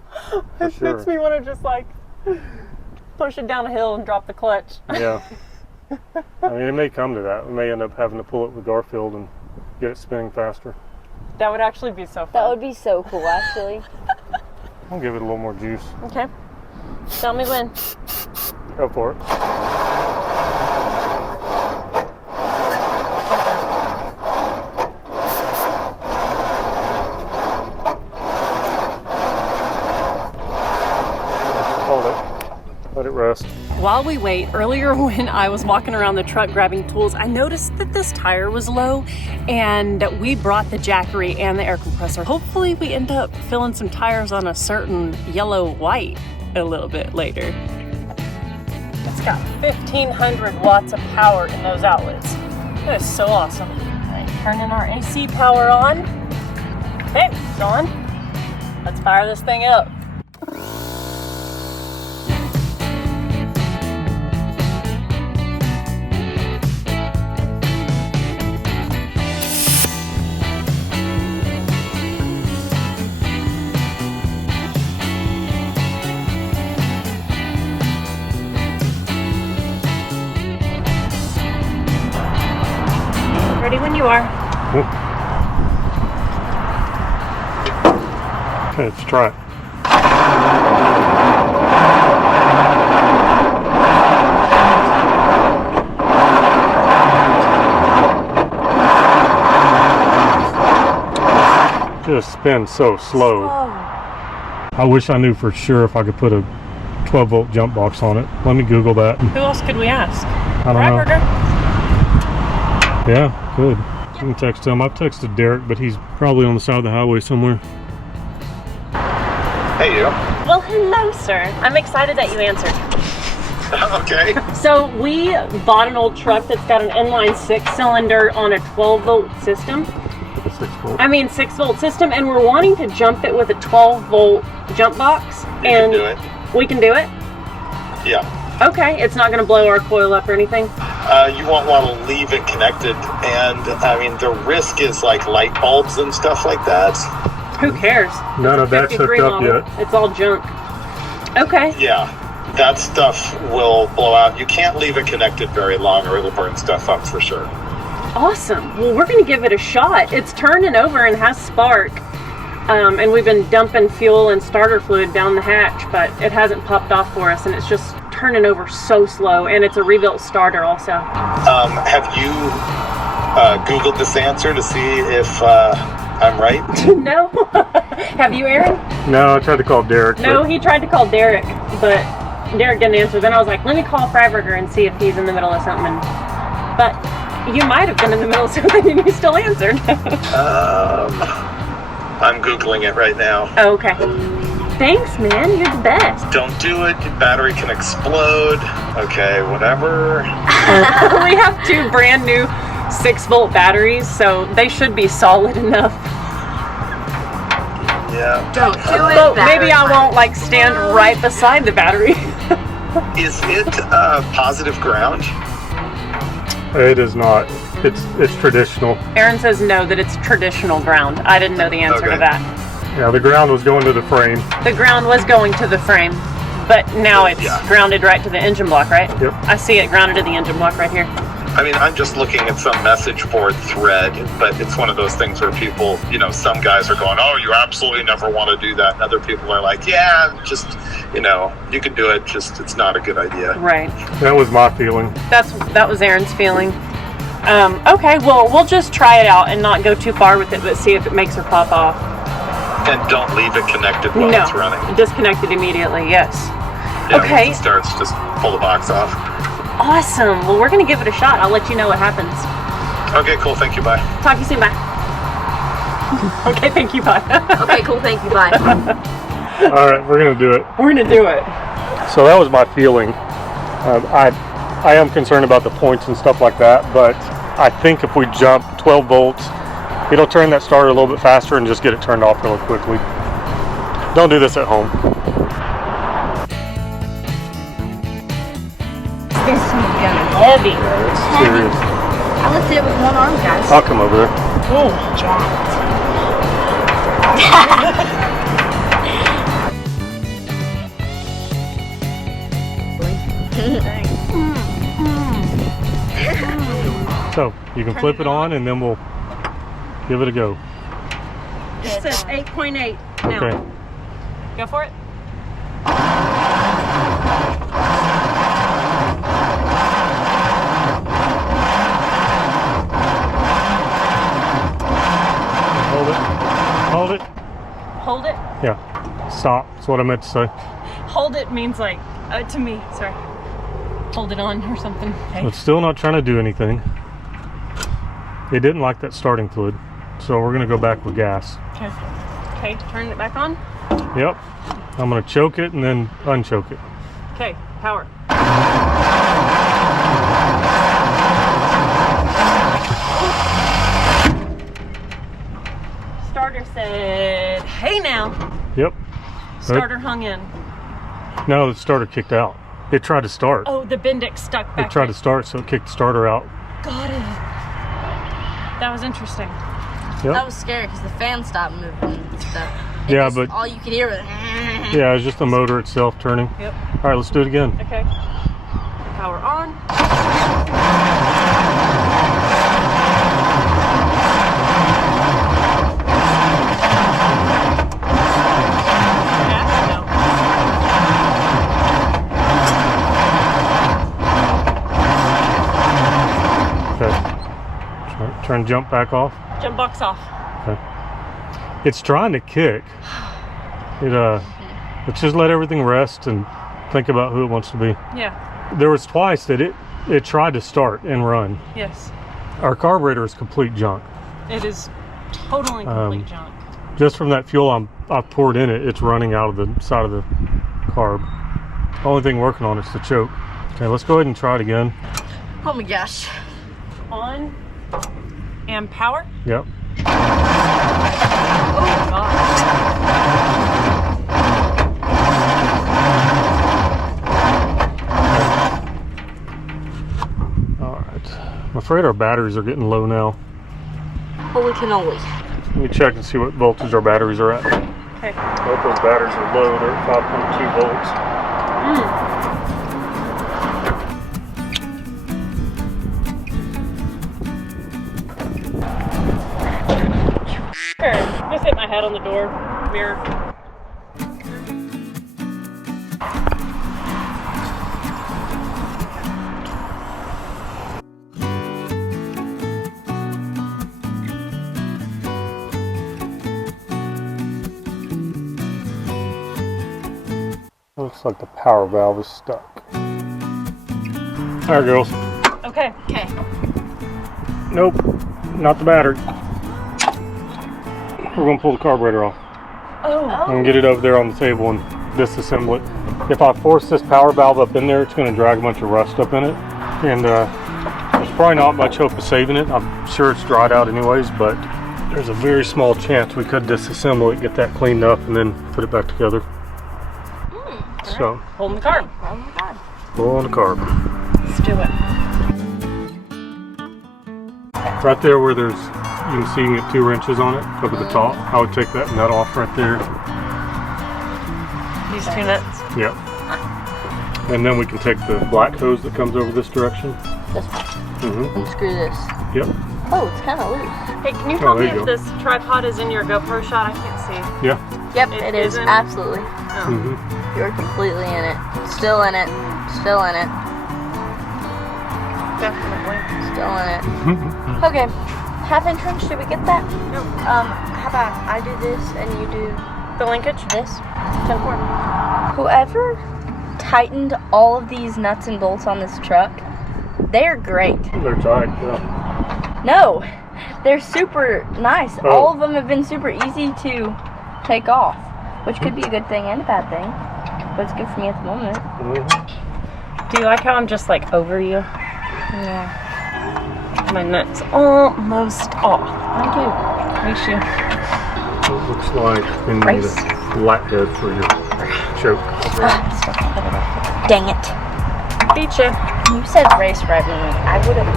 It makes me want to just like push it down a hill and drop the clutch. Yeah. I mean, it may come to that. We may end up having to pull it with Garfield and get it spinning faster. That would actually be so fun. That would be so cool, actually. I'll give it a little more juice. Okay. Tell me when. Go for it. Let it rest. While we wait, earlier when I was walking around the truck grabbing tools, I noticed that this tire was low, and we brought the Jackery and the air compressor. Hopefully we end up filling some tires on a certain yellow-white a little bit later. It's got 1,500 watts of power in those outlets. That is so awesome. All right, turning our AC power on. Okay, it's on. Let's fire this thing up. Ready when you are. Okay, let's try it. Just spins so slow. I wish I knew for sure if I could put a 12 volt jump box on it. Let me Google that. Who else could we ask? I don't know. Burger. Yeah, good. You can text him. I've texted Derek, but he's probably on the side of the highway somewhere. Hey, you. Well, hello, sir. I'm excited that you answered. Okay. So we bought an old truck that's got an inline 6-cylinder on a 12-volt system. 6-volt system, and we're wanting to jump it with a 12-volt jump box. You can do it. We can do it? Yeah. Okay, it's not going to blow our coil up or anything? You won't want to leave it connected, and I mean the risk is like light bulbs and stuff like that. Who cares? None of that's hooked up yet. It's all junk. Okay. Yeah, that stuff will blow out. You can't leave it connected very long or it'll burn stuff up for sure. Awesome. Well, we're going to give it a shot. It's turning over and has spark. And we've been dumping fuel and starter fluid down the hatch, but it hasn't popped off for us, and it's just turning over so slow, and it's a rebuilt starter also. Have you Googled this answer to see if I'm right? No. Have you, Aaron? No, I tried to call Derek. No, he tried to call Derek, but Derek didn't answer. Then I was like, let me call Freiberger and see if he's in the middle of something. But you might have been in the middle of something and you still answered. I'm Googling it right now. Oh, okay. Thanks, man. You're the best. Don't do it. Your battery can explode. Okay, whatever. We have 2 brand new 6-volt batteries, so they should be solid enough. Yeah. Don't do it. But maybe I won't like stand right beside the battery. Is it positive ground? It is not. It's traditional. Aaron says no, that it's traditional ground. I didn't know the answer to that. Yeah, the ground was going to the frame. The ground was going to the frame, But now it's Yeah. grounded right to the engine block, right? Yep. I see it grounded to the engine block right here. I mean, I'm just looking at some message board thread, but it's one of those things where people, you know, some guys are going, oh, you absolutely never want to do that. And other people are like, yeah, just, you know, you can do it, just it's not a good idea. Right. That was my feeling. That was Aaron's feeling. Okay, well, we'll just try it out and not go too far with it, but see if it makes her pop off. And don't leave it connected while it's running. Disconnect it immediately, yes. Yeah, Okay. Once it starts, just pull the box off. Awesome. Well, we're going to give it a shot. I'll let you know what happens. Okay, cool. Thank you. Bye. Talk to you soon. Bye. Okay, thank you. Bye. Okay, cool. Thank you. Bye. All right, we're gonna do it. We're going to do it. So that was my feeling. I am concerned about the points and stuff like that, but I think if we jump 12 volts, it'll turn that starter a little bit faster and just get it turned off really quickly. Don't do this at home. This is gonna Heavy. Yeah, it's serious. I lifted it with one arm, guys. I'll come over there. Oh, jacked. So you can flip it on and then we'll give it a go. It says 8.8 now. Okay. Go for it. Hold it. Hold it. Hold it. Yeah. Stop. That's what I meant to say. Hold it means like, to me, sorry. Hold it on or something. Okay. It's still not trying to do anything. It didn't like that starting fluid, so we're gonna go back with gas. Okay. Okay, turn it back on. Yep. I'm gonna choke it and then unchoke it. Okay, power. Starter said, hey now. Yep. Starter hung in. No, the starter kicked out. It tried to start. Oh, the Bendix stuck back. It tried to start, so it kicked the starter out. Got it. That was interesting. Yep. That was scary because the fan stopped moving and stuff. Yeah, Just but all you could hear was. yeah, it's just the motor itself turning. Yep. All right, let's do it again. Okay. Power on. Gas? No. Okay. Turn jump back off. Jump box off. Okay. It's trying to kick. Let's just let everything rest and think about who it wants to be. Yeah. There was twice that it tried to start and run. Yes. Our carburetor is complete junk. It is totally complete junk. Just from that fuel I poured in it, it's running out of the side of the carb. The only thing working on it's the choke. Okay, let's go ahead and try it again. Oh my gosh. On and power. Yep. Oh gosh. I'm afraid our batteries are getting low now. Holy cannoli. Let me check and see what voltage our batteries are at. Okay. Both those batteries are low. They're at 5.2 volts. Sure. Just hit my head on the door mirror. Looks like the power valve is stuck. All right, girls. Okay. Okay. Nope, not the battery. We're gonna pull the carburetor off. Oh. And get it over there on the table and disassemble it. If I force this power valve up in there, it's gonna drag a bunch of rust up in it. And there's probably not much hope of saving it. I'm sure it's dried out anyways, but there's a very small chance we could disassemble it, get that cleaned up, and then put it back together. So, Holding the carb. Oh my god. pull on the carb. Let's do it. Right there where there's, you can see you can get 2 wrenches on it up at the top. I would take that nut off right there. These 2 nuts. Yep. And then we can take the black hose that comes over this direction. This one. Mm-hmm. Unscrew this. Yep. Oh, it's kind of loose. Hey, can you tell me there you if go. this tripod is in your GoPro shot? I can't see. Yeah. Yep, It it is. isn't? Absolutely. Oh. Mm-hmm. You're completely in it. Still in it. Still in it. Definitely. Still in it. Okay. Half-inch wrench, did we get that? Nope. How about I do this and you do The linkage? this? 10-4. Whoever tightened all of these nuts and bolts on this truck, they're great. They're tight, yeah. No, they're super nice. Oh. All of them have been super easy to take off, which could be a good thing and a bad thing, but it's good for me at the moment. Mm-hmm. Do you like how I'm just like over you? Yeah, My nut's almost off. I do. Ratio. It looks like we need a Race. flathead for your choke. Dang it. Beat ya. You said race right when I would have.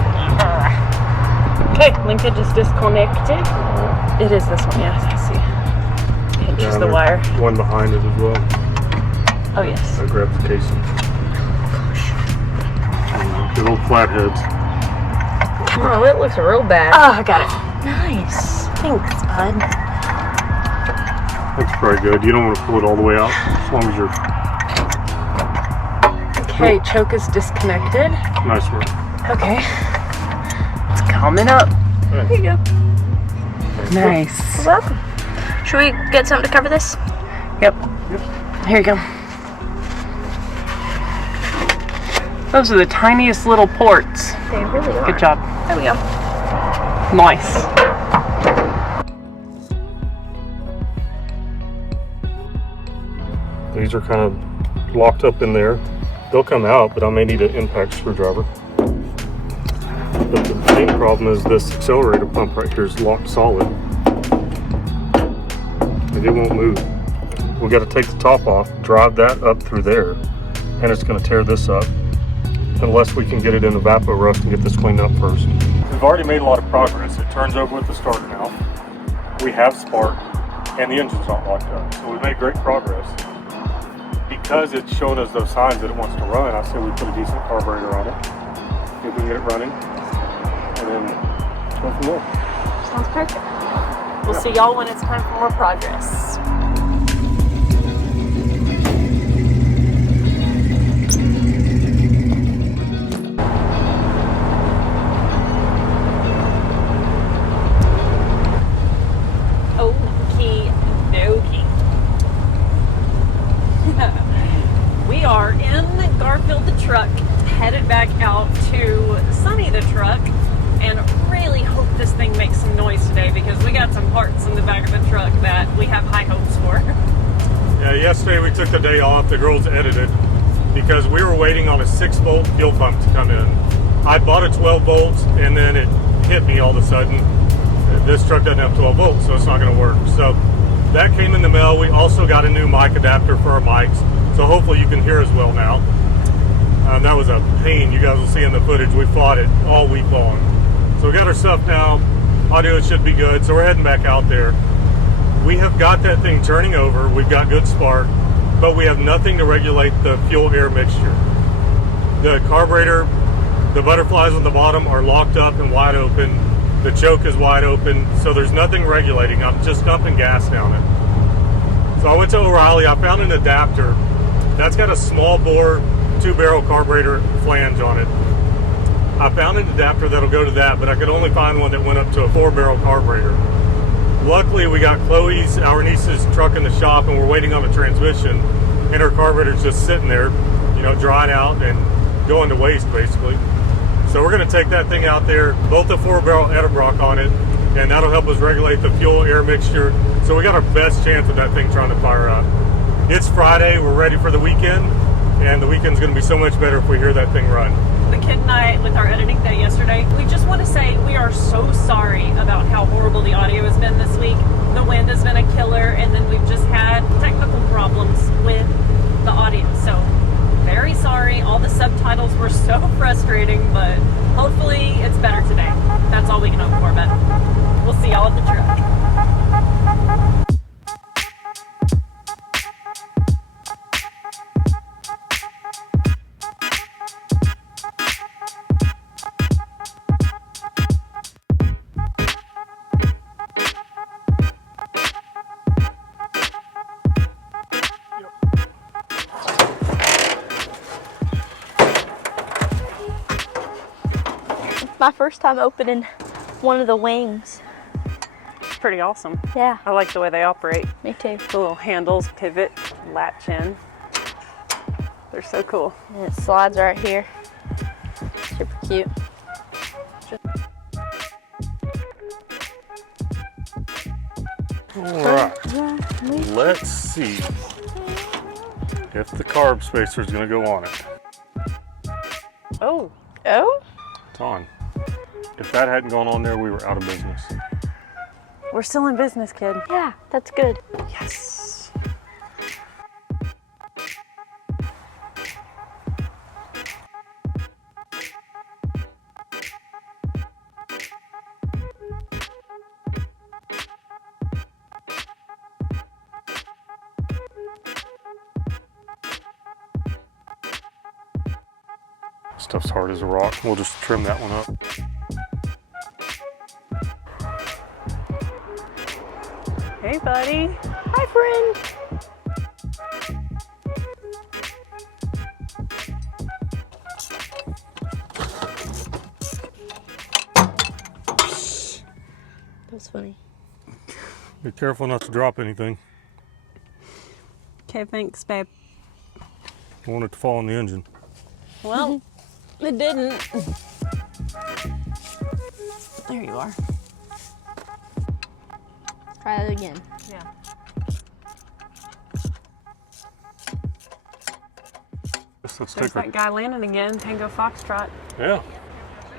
Okay, linkage is disconnected. It is this one, yes, I see. Pinches the there's wire. One behind it as well. Oh, yes. I grabbed the casing. Good old flatheads. Oh, it looks real bad. Oh, I got it. Nice. Thanks, bud. That's probably good. You don't want to pull it all the way out as long as you're. Okay, choke is disconnected. Nice work. Okay. It's coming up. Here you go. Nice. You're welcome. Should we get something to cover this? Yep. Here you go. Those are the tiniest little ports. They really are. Good job. There we go. Nice. These are kind of locked up in there. They'll come out, but I may need an impact screwdriver. But the main problem is this accelerator pump right here is locked solid. And it won't move. We got to take the top off, drive that up through there, and it's going to tear this up. Unless we can get it in the wrapup rust and get this cleaned up first. We've already made a lot of progress. It turns over with the starter now. We have spark, and the engine's not locked up. So we've made great progress. Because it's showing us those signs that it wants to run, I say we put a decent carburetor on it. See if we can get it running. And then go from there. Sounds perfect. We'll see y'all when it's time for more progress. Okie dokie. We are in Garfield the truck, headed back out to Sunny the truck, and really hope this thing makes some noise today because we got some parts in the back of the truck that we have high hopes for. Yeah, yesterday we took the day off. The girls edited because we were waiting on a 6-volt fuel pump to come in. I bought a 12 volts and then it hit me all of a sudden. This truck doesn't have 12 volts, so it's not going to work. So that came in the mail. We also got a new mic adapter for our mics, so hopefully you can hear us well now. That was a pain. You guys will see in the footage. We fought it all week long. So we got our stuff now. Audio should be good, so we're heading back out there. We have got that thing turning over. We've got good spark, but we have nothing to regulate the fuel-air mixture. The carburetor, the butterflies on the bottom are locked up and wide open. The choke is wide open, so there's nothing regulating. I'm just dumping gas down it. So I went to O'Reilly. I found an adapter that's got a small bore 2-barrel carburetor flange on it. I found an adapter that'll go to that, but I could only find one that went up to a 4-barrel carburetor. Luckily, we got Chloe's, our niece's truck in the shop, and we're waiting on a transmission, and her carburetor's just sitting there, you know, drying out and going to waste, basically. So we're going to take that thing out there, bolt a 4-barrel Edelbrock on it, and that'll help us regulate the fuel-air mixture. So we got our best chance of that thing trying to fire up. It's Friday, we're ready for the weekend, and the weekend's going to be so much better if we hear that thing run. The kid and I, with our editing day yesterday, we just want to say we are so sorry about how horrible the audio has been this week. The wind has been a killer, and then we've just had technical problems with the audio. So, very sorry. All the subtitles were so frustrating, but hopefully it's better today. That's all we can hope for, but we'll see y'all at the truck. My first time opening one of the wings. It's pretty awesome. Yeah, I like the way they operate. me too. The little handles pivot, latch in. They're so cool. And it slides right here. Super cute. All right, let's see if the carb spacer is going to go on it. Oh, Oh? It's on. If that hadn't gone on there, we were out of business. we're still in business, kid. Yeah, that's good. Yes. Stuff's hard as a rock. We'll just trim that one up. Hey, buddy. Hi, friend. That was funny. Be careful not to drop anything. Okay, thanks, babe. Don't want it to fall in the engine. Well, it didn't. There you are. Try it again. Yeah. Let's There's take that guy landing again, Tango Foxtrot. Yeah,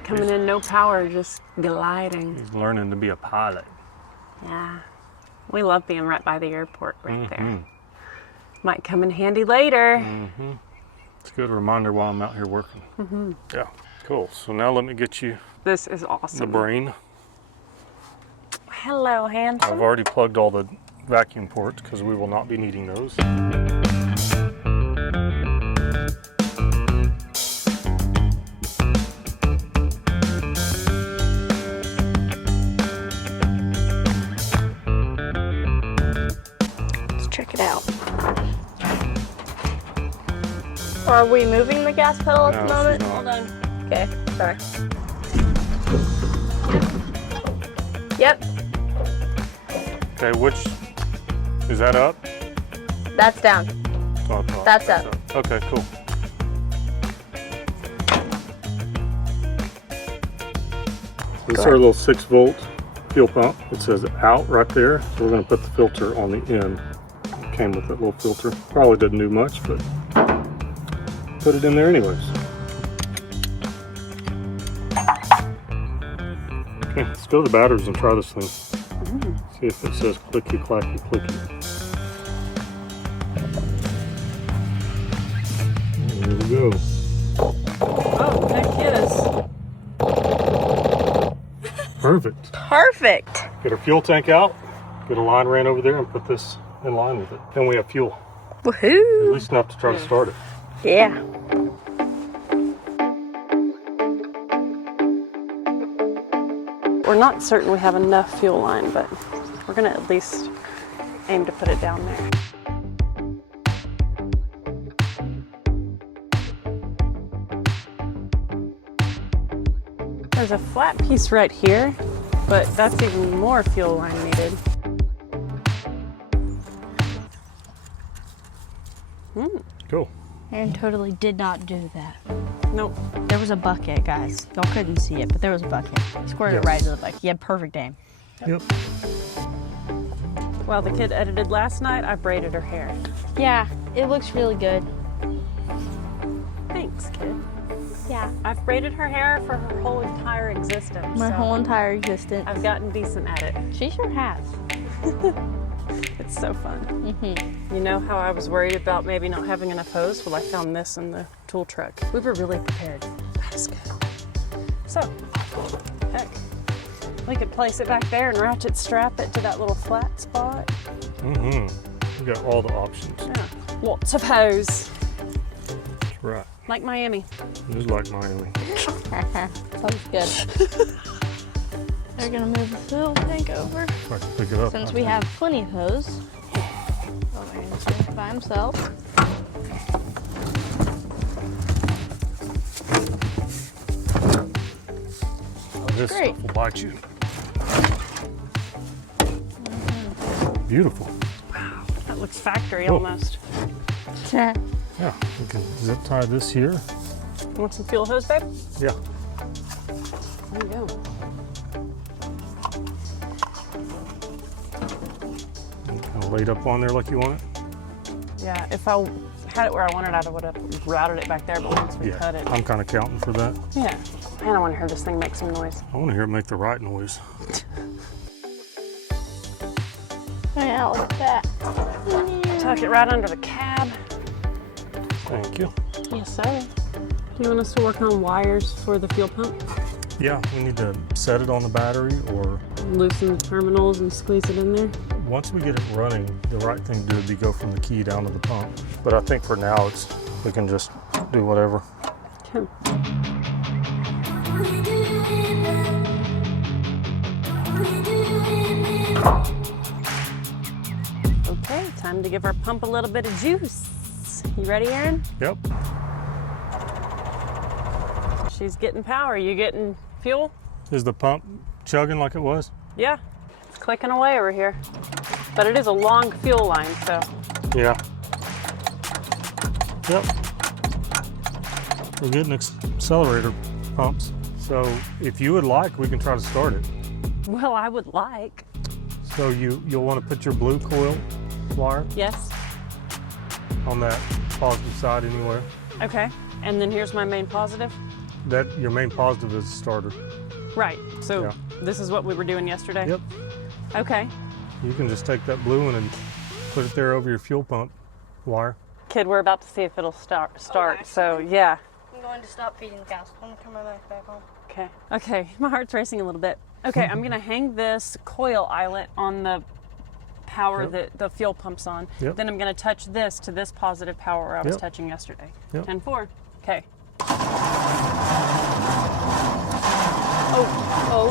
Coming in, no power, just gliding. he's learning to be a pilot. Yeah. We love being right by the airport right there. Might come in handy later. It's a good reminder while I'm out here working. Yeah, cool. So now let me get you This is the awesome. brain. Hello, I've handsome. already plugged all the vacuum ports because we will not be needing those. Let's check it out. Are we moving the gas pedal at the No, moment? she's not. Hold on. Okay, sorry. Yep, Okay, which, is that up? that's down. Oh, it's up. That's up. Okay, cool. This is our little 6-volt fuel pump. It says out right there, so we're going to put the filter on the end. It came with that little filter. Probably didn't do much, but put it in there anyways. Okay, let's go to the batteries and try this thing. See if it says clicky clacky clicky. There we go. Oh, heck yes. Perfect. Perfect. Get our fuel tank out, get a line ran over there and put this in line with it. Then we have fuel, at Woohoo. least enough to try to start it. Yeah. We're not certain we have enough fuel line, but we're gonna at least aim to put it down there. There's a flat piece right here, but that's even more fuel line needed. Cool. Aaron totally did not do that. Nope. There was a bucket, guys. Y'all couldn't see it, but there was a bucket. He squirted it right into the bucket. He had perfect aim. Yep. While the kid edited last night, I braided her hair. Yeah, it looks really good. Thanks, kid. Yeah. I've braided her hair for her whole entire existence. My so whole entire existence. I've gotten decent at it. She sure has. It's so fun. You know how I was worried about maybe not having enough hose? Well, I found this in the tool truck. We were really prepared. That is good. So, heck, we could place it back there and ratchet strap it to that little flat spot. We got all the options. Yeah, lots of hose, That's right. like Miami. Just like Miami. Sounds good. They're gonna move the fuel tank over. If I can pick it up. Since we have plenty of hose. Oh, Aaron's doing it by himself. this great. stuff will bite you. Beautiful. That looks factory Oh. almost. Yeah. Yeah, we can zip tie this here. Want some fuel hose, babe? Yeah. There you go. Kind of laid up on there like you want it. Yeah, if I had it where I wanted, I would have routed it back there, but once we Yeah, cut it. I'm kind of counting for that. Yeah. Man, I want to hear this thing make some noise. I want to hear it make the right noise. Yeah, look at that. Tuck it right under the cab. Thank you. Yes, sir. Do you want us to work on wires for the fuel pump? Yeah, we need to set it on the battery, or Loosen the terminals and squeeze it in there? once we get it running, the right thing to do would be go from the key down to the pump. But I think for now, we can just do whatever. Okay. Okay, time to give our pump a little bit of juice. You ready, Aaron? Yep. She's getting power. You getting fuel? Is the pump chugging like it was? Yeah. It's clicking away over here. But it is a long fuel line, so. Yeah. Yep. We're getting accelerator pumps. So if you would like, we can try to start it. Well, I would like. So you'll want to put your blue coil wire Yes. on that positive side anywhere. Okay. And then here's my main positive. That your main positive is the starter. Right. So Yeah. this is what we were doing yesterday? Yep. Okay. You can just take that blue one and put it there over your fuel pump wire. Kid, we're about to see if it'll start. So yeah. I'm going to stop feeding the cows. I'm going to turn my mic back on. Okay. Okay. My heart's racing a little bit. Okay, I'm gonna hang this coil eyelet on the power Yep. that the fuel pump's on. Yep. Then I'm gonna touch this to this positive power I was Yep. touching yesterday. Yep. 10-4. Okay. Oh.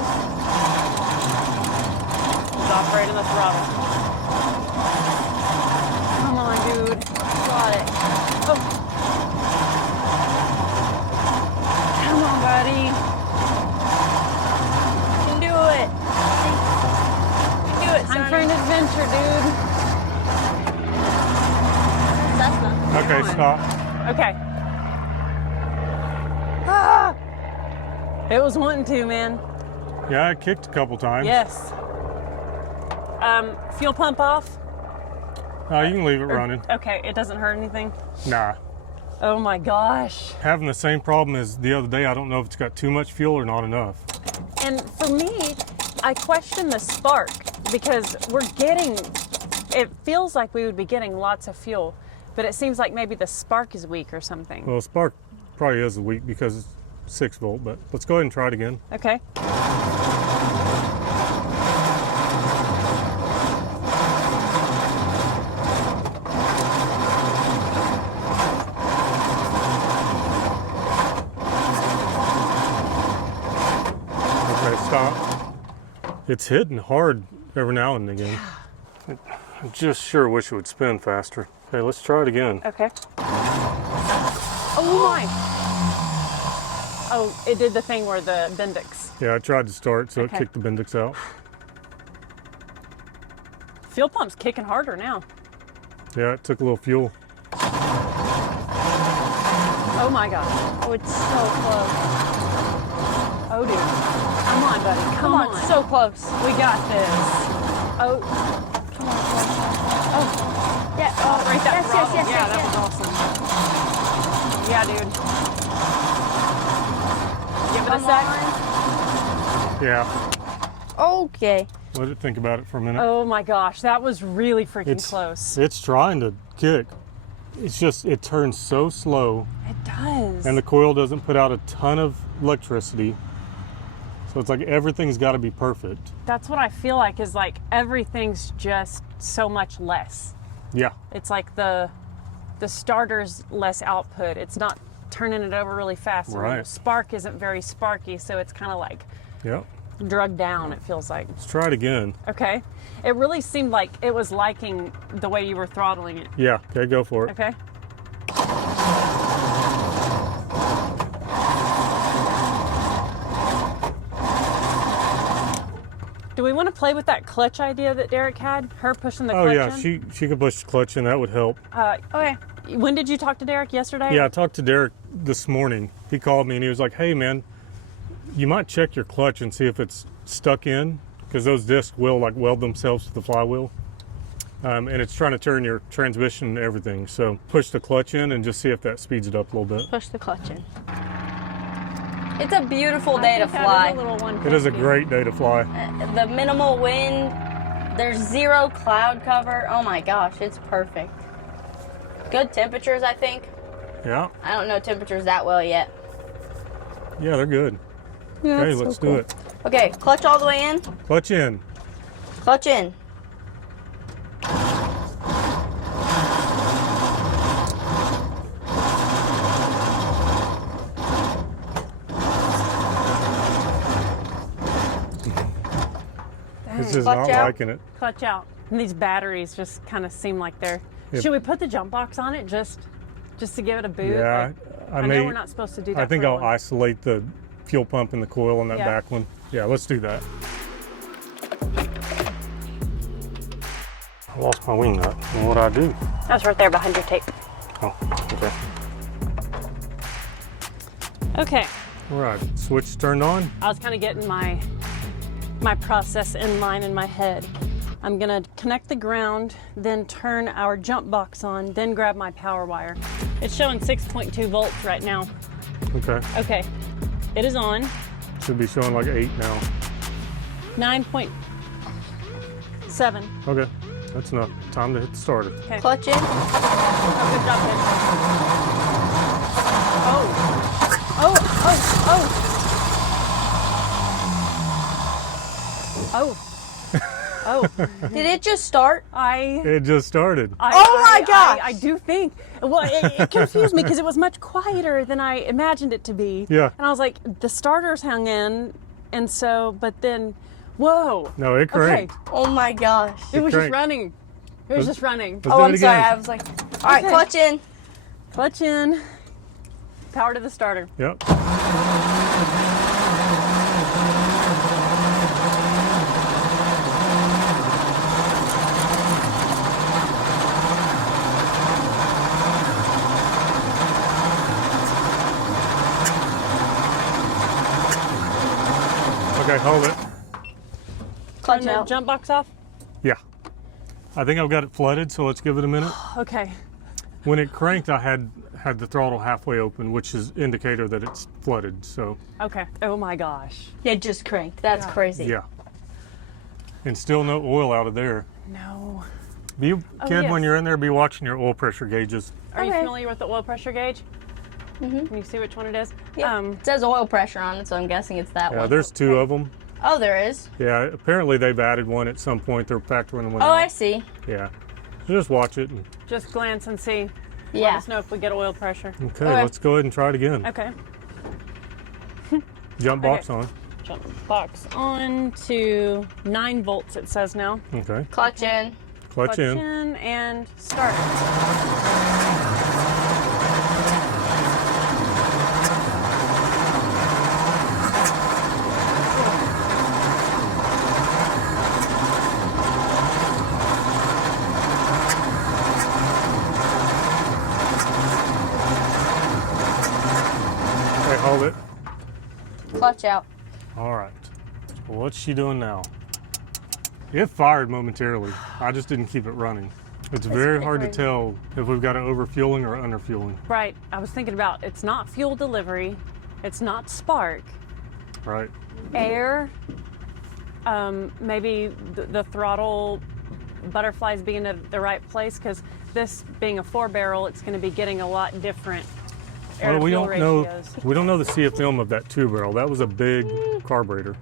He's operating the throttle. Come on, dude. Got it. Oh. Come on, buddy. You can do it. You can do it, Time for an Sonny. adventure, dude. That's not. Okay, on. stop. Okay. Ah! It was wanting to, man. Yeah, I kicked a couple times. Yes. Fuel pump off? You can leave it running. Okay, it doesn't hurt anything? Nah. Oh my gosh. Having the same problem as the other day. I don't know if it's got too much fuel or not enough. And for me, I question the spark because it feels like we would be getting lots of fuel, but it seems like maybe the spark is weak or something. Well, spark probably is weak because it's 6 volt, but let's go ahead and try it again. Okay. Okay, stop. It's hitting hard every now and again. I just sure wish it would spin faster. Okay, let's try it again. Okay. Oh my. Oh, it did the thing where the Bendix. Yeah, I tried to start, so Okay. it kicked the Bendix out. Fuel pump's kicking harder now. Yeah, it took a little fuel. Oh my gosh. Oh, it's so close. Oh dude. Come on, buddy. Come on, so close. We got this. Oh, Come on, come on. Oh, yeah. Oh, right that yes, throttle. yes, yes, Yeah, yes, that was awesome. Yeah, dude. Give it a sec. Yeah, Okay. let it think about it for a minute. Oh my gosh, that was really freaking It's- close. It's trying to kick. It's just, it turns so slow, It does. and the coil doesn't put out a ton of electricity. So it's like everything's got to be perfect. That's what I feel like is like everything's just so much less. Yeah, It's like the starter's less output. It's not turning it over really fast. And Right. the spark isn't very sparky, so it's kind of like yeah. drugged down, it feels like. Let's try it again. Okay. It really seemed like it was liking the way you were throttling it. Yeah, okay, go for it. Okay. we want to play with that clutch idea that Derek had? Her pushing the Oh clutch yeah, in? she could push the clutch in. That would help. Okay. When did you talk to Derek? Yesterday? Yeah, I talked to Derek this morning. He called me and he was like, "Hey man, you might check your clutch and see if it's stuck in, because those discs will like weld themselves to the flywheel, and it's trying to turn your transmission and everything. So push the clutch in and just see if that speeds it up a little bit." Push the clutch in. It's a beautiful day to That fly. is a little 150. It is a great day to fly. The minimal wind, there's 0 cloud cover. Oh my gosh, it's perfect. Good temperatures, I think. Yeah, I don't know temperatures that well yet. yeah, they're good. Yeah, Okay, let's do it. Okay, clutch all the way in. Clutch in. Clutch in. This is Clutch not out. liking it. Clutch out. And these batteries just kind of seem like they're... Yep. Should we put the jump box on it just to give it a boost? Yeah, Like, I I know may. we're not supposed to do that. I think for I'll one. isolate the fuel pump and the coil on that Yeah. back one. Yeah, let's do that. I lost my wing nut. What'd I do? That's right there behind your tape. Oh, okay. Okay. All right, switch turned on. I was kind of getting my process in line in my head. I'm gonna connect the ground, then turn our jump box on, then grab my power wire. It's showing 6.2 volts right now. Okay, Okay, it is on. should be showing like 8 now. 9.7. Okay, that's enough. Time to hit the starter. Okay. Clutch in. Oh, good job, kid. Oh. Oh, oh, oh. Oh. Oh. Did it just start? It just started. Oh my gosh. I do think. Well, it confused me because it was much quieter than I imagined it to be. Yeah. And I was like, the starters hung in, and so, but then, whoa. No, it cranked. Okay. Oh my gosh. It was just cranked. running. It was just running. Let's Oh, do it I'm sorry. again. I was like, all right, Okay. clutch in. Clutch in. Power to the starter. Yep. Okay, hold it. Clutch Turn the out. jump box off. Yeah. I think I've got it flooded, so let's give it a minute. Okay. When it cranked, I had the throttle halfway open, which is indicator that it's flooded. So Okay. Oh my gosh. It just cranked. That's crazy. yeah. And still no oil out of there. No. Be kid, yes. when you're in there, be watching your oil pressure gauges. Are you Okay. familiar with the oil pressure gauge? Mhm. Can you see which one it is? Yeah. It says oil pressure on it, so I'm guessing it's that Yeah, one. there's 2 of them. Oh, there is. Yeah, apparently they've added one at some point. They're factoring one Oh, out. I see. Yeah. Just watch it. And, Just glance and see. Let Yeah. us know if we get oil pressure. okay, Okay. let's go ahead and try it again. Okay. Jump box Okay. on. Jump box on to 9 volts, it says now. Okay. Clutch in. Clutch in. And start. Okay, hold it. Clutch out. All right. So what's she doing now? It fired momentarily. I just didn't keep it running. It's very hard to crazy. tell if we've got an overfueling or underfueling. Right. I was thinking about it's not fuel delivery, it's not spark, Right. air, maybe the throttle butterflies being at the right place, because this being a 4-barrel, it's going to be getting a lot different air Well, to we fuel don't know. ratios. We don't know the CFM of that 2-barrel. That was a big carburetor,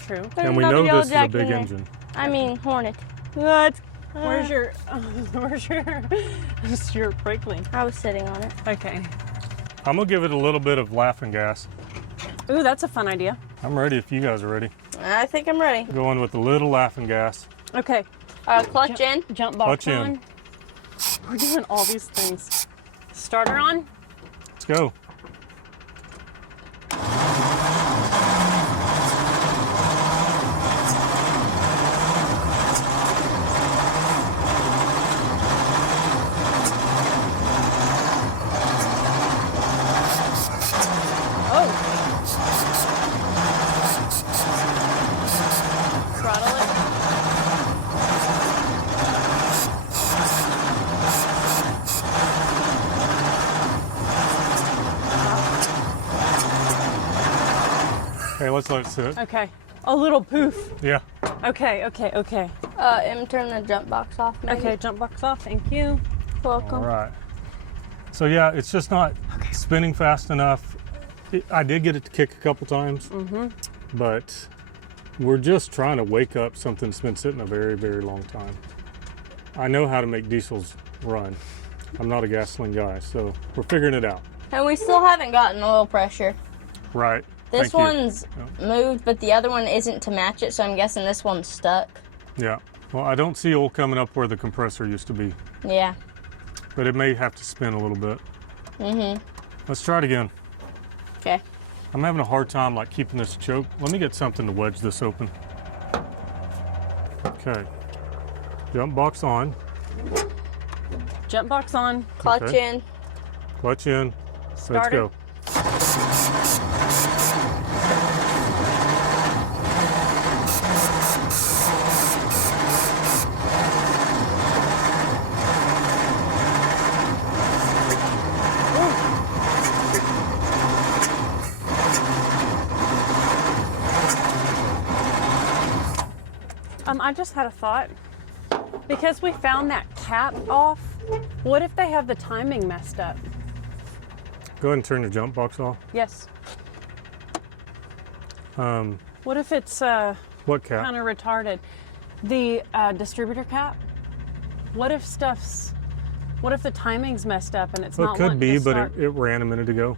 True. and we know this is a big engine. I mean, Hornet. What? Where's your where's your Brakleen? I was sitting on it. Okay. I'm gonna give it a little bit of laughing gas. Ooh, that's a fun idea. I'm ready if you guys are ready. I think I'm ready. Going with a little laughing gas. Okay. Clutch in. Jump box Clutch in. on. We're doing all these things. Starter on. Let's go. Okay, let's let it sit. Okay. A little poof. Yeah. Okay. Turn the jump box off, maybe. Okay, jump box off. Thank you. Welcome. All right. So yeah, it's just not spinning fast enough. I did get it to kick a couple times, but we're just trying to wake up something that's been sitting a very, very long time. I know how to make diesels run. I'm not a gasoline guy, so we're figuring it out. And we still haven't gotten oil pressure. Right. This Thank you. one's moved, but the other one isn't to match it, so I'm guessing this one's stuck. Yeah. Well, I don't see oil coming up where the compressor used to be, Yeah. but it may have to spin a little bit. Let's try it again. Okay. I'm having a hard time like keeping this choke. Let me get something to wedge this open. Okay. Jump box on. Jump box on. Clutch Okay. in. Clutch in. Let's Started. go. I just had a thought. Because we found that cap off, what if they have the timing messed up? Go ahead and turn the jump box off. Yes. What if it's What cap? kind of retarded? The distributor cap? What if the timing's messed up and it's Well, not it could wanting be, to but start? it ran a minute ago.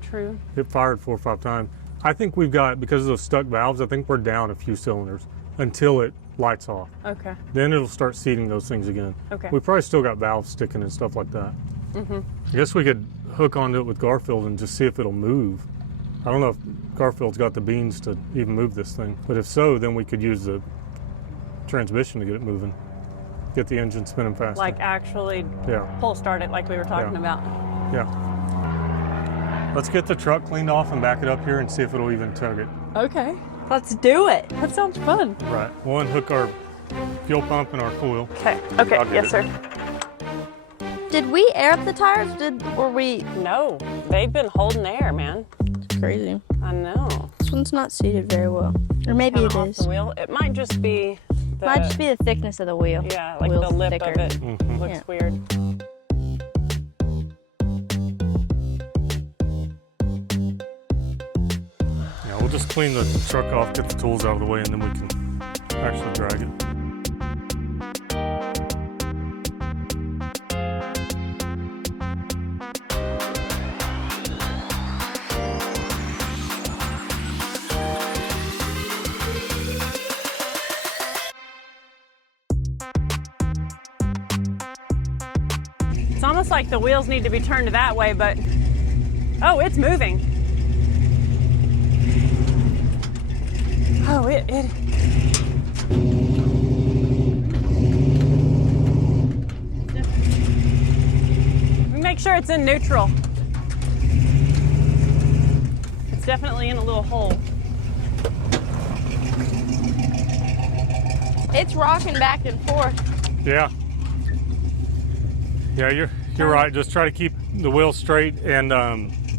True. It fired 4 or 5 times. I think we've got, because of those stuck valves, I think we're down a few cylinders until it lights off. Okay. Then it'll start seating those things again. Okay. We probably still got valves sticking and stuff like that. I guess we could hook onto it with Garfield and just see if it'll move. I don't know if Garfield's got the beans to even move this thing, but if so, then we could use the transmission to get it moving. Get the engine spinning faster. Like actually Yeah. pull start it like we were talking Yeah. about. Yeah. Let's get the truck cleaned off and back it up here and see if it'll even tug it. Okay. Let's do it. That sounds fun. Right. We'll unhook our fuel pump and our coil. Okay. Okay. I'll get Yes, it. sir. Did we air up the tires? Were we? No, they've been holding air, man. It's crazy. I know. This one's not seated very well. Or maybe Kinda it off is. the wheel. It might just be the, Might just be the thickness of the wheel. yeah, like Wheel's the lip thicker. of it Mhm. looks Yeah. weird. Yeah, we'll just clean the truck off, get the tools out of the way, and then we can actually drag it. It's almost like the wheels need to be turned that way, but oh, it's moving. Oh, it make sure it's in neutral. It's definitely in a little hole. It's rocking back and forth. Yeah. Yeah, you're right. Just try to keep the wheel straight and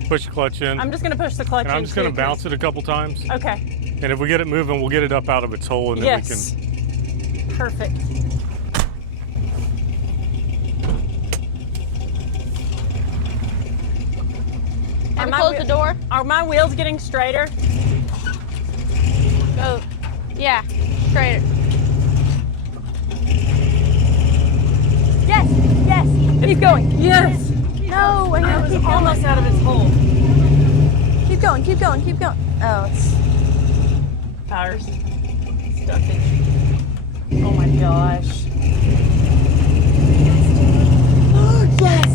push the clutch in. I'm just gonna push the clutch And in. I'm just going to too, bounce it a couple times. Okay. And if we get it moving, we'll get it up out of its hole, and then Yes. we can. Perfect. And my close wheel- the door. Are my wheels getting straighter? Go. Yeah. Straighter. Yes. Yes. Keep going. Yes. No. I It know. was Keep going. almost out of its hole. Keep going. Keep going. Keep going. Oh, it's. Tires stuck in. Oh my gosh. Yes.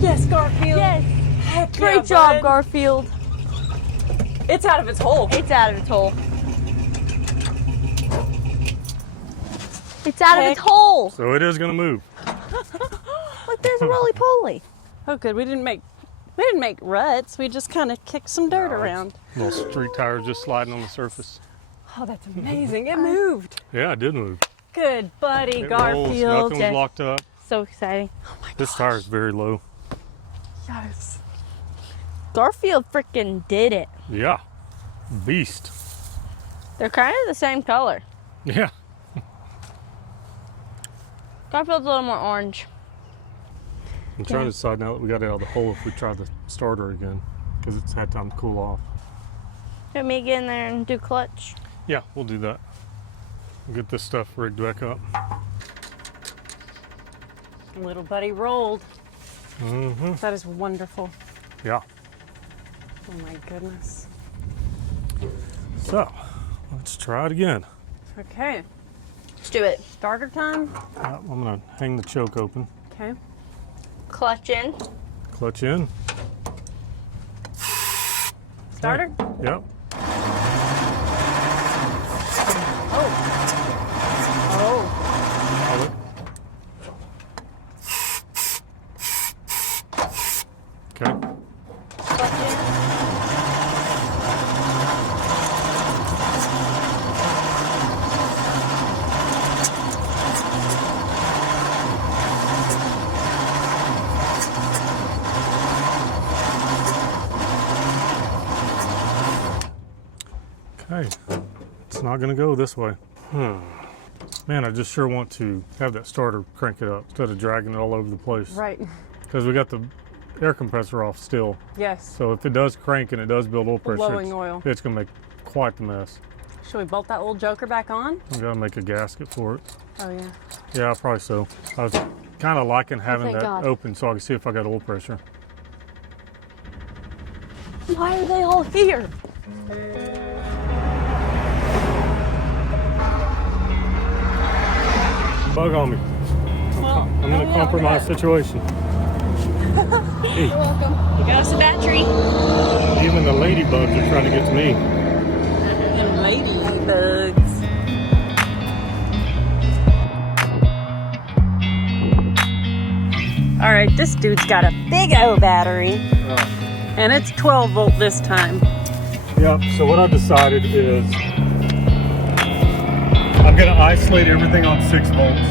Yes, Garfield. Yes. Heck Great yeah, job, bud. Garfield. It's out of its hole. It's out of its hole. It's out of its hole. So it is going to move. Look, there's a roly-poly. Oh, good. We didn't make ruts. We just kind of kicked some dirt around. Little street tires just sliding on the surface. Oh, that's amazing. It moved. Yeah, it did move. Good buddy, It rolls. Garfield. Nothing was locked up. So exciting. This tire is very low. Yes. Garfield freaking did it. Yeah. beast. They're kind of the same color. Yeah. Garfield's a little more orange. I'm trying to decide now that we got it out of the hole if we try the starter again, because it's had time to cool off. Let me get in there and do clutch. Yeah, we'll do that. We'll get this stuff rigged back up. Little buddy rolled. Mm-hmm. That is wonderful. Yeah. Oh my goodness. So, let's try it again. Okay, Let's do it. starter time. Yeah, I'm gonna hang the choke open. Okay. Clutch in. Clutch in. Starter? Yep. Oh. Hold it. Okay. Clutch in. Okay. It's not gonna go this way. Man, I just sure want to have that starter crank it up instead of dragging it all over the place. Right. Because we got the air compressor off still. Yes. So if it does crank and it does build oil pressure, Blowing oil. it's gonna make quite the mess. Should we bolt that old joker back on? We gotta make a gasket for it. Oh yeah. Yeah, probably so. I was kind of liking having thank that God. open so I can see if I got oil pressure. Why are they all here? Bug on me. I'm in a compromised situation. Hey, You're welcome. You got us a battery. even the ladybugs are trying to get to me. Ladybugs. All right, this dude's got a big O battery, and it's 12 volt this time. Yep, so what I've decided is I'm gonna isolate everything on 6 volts.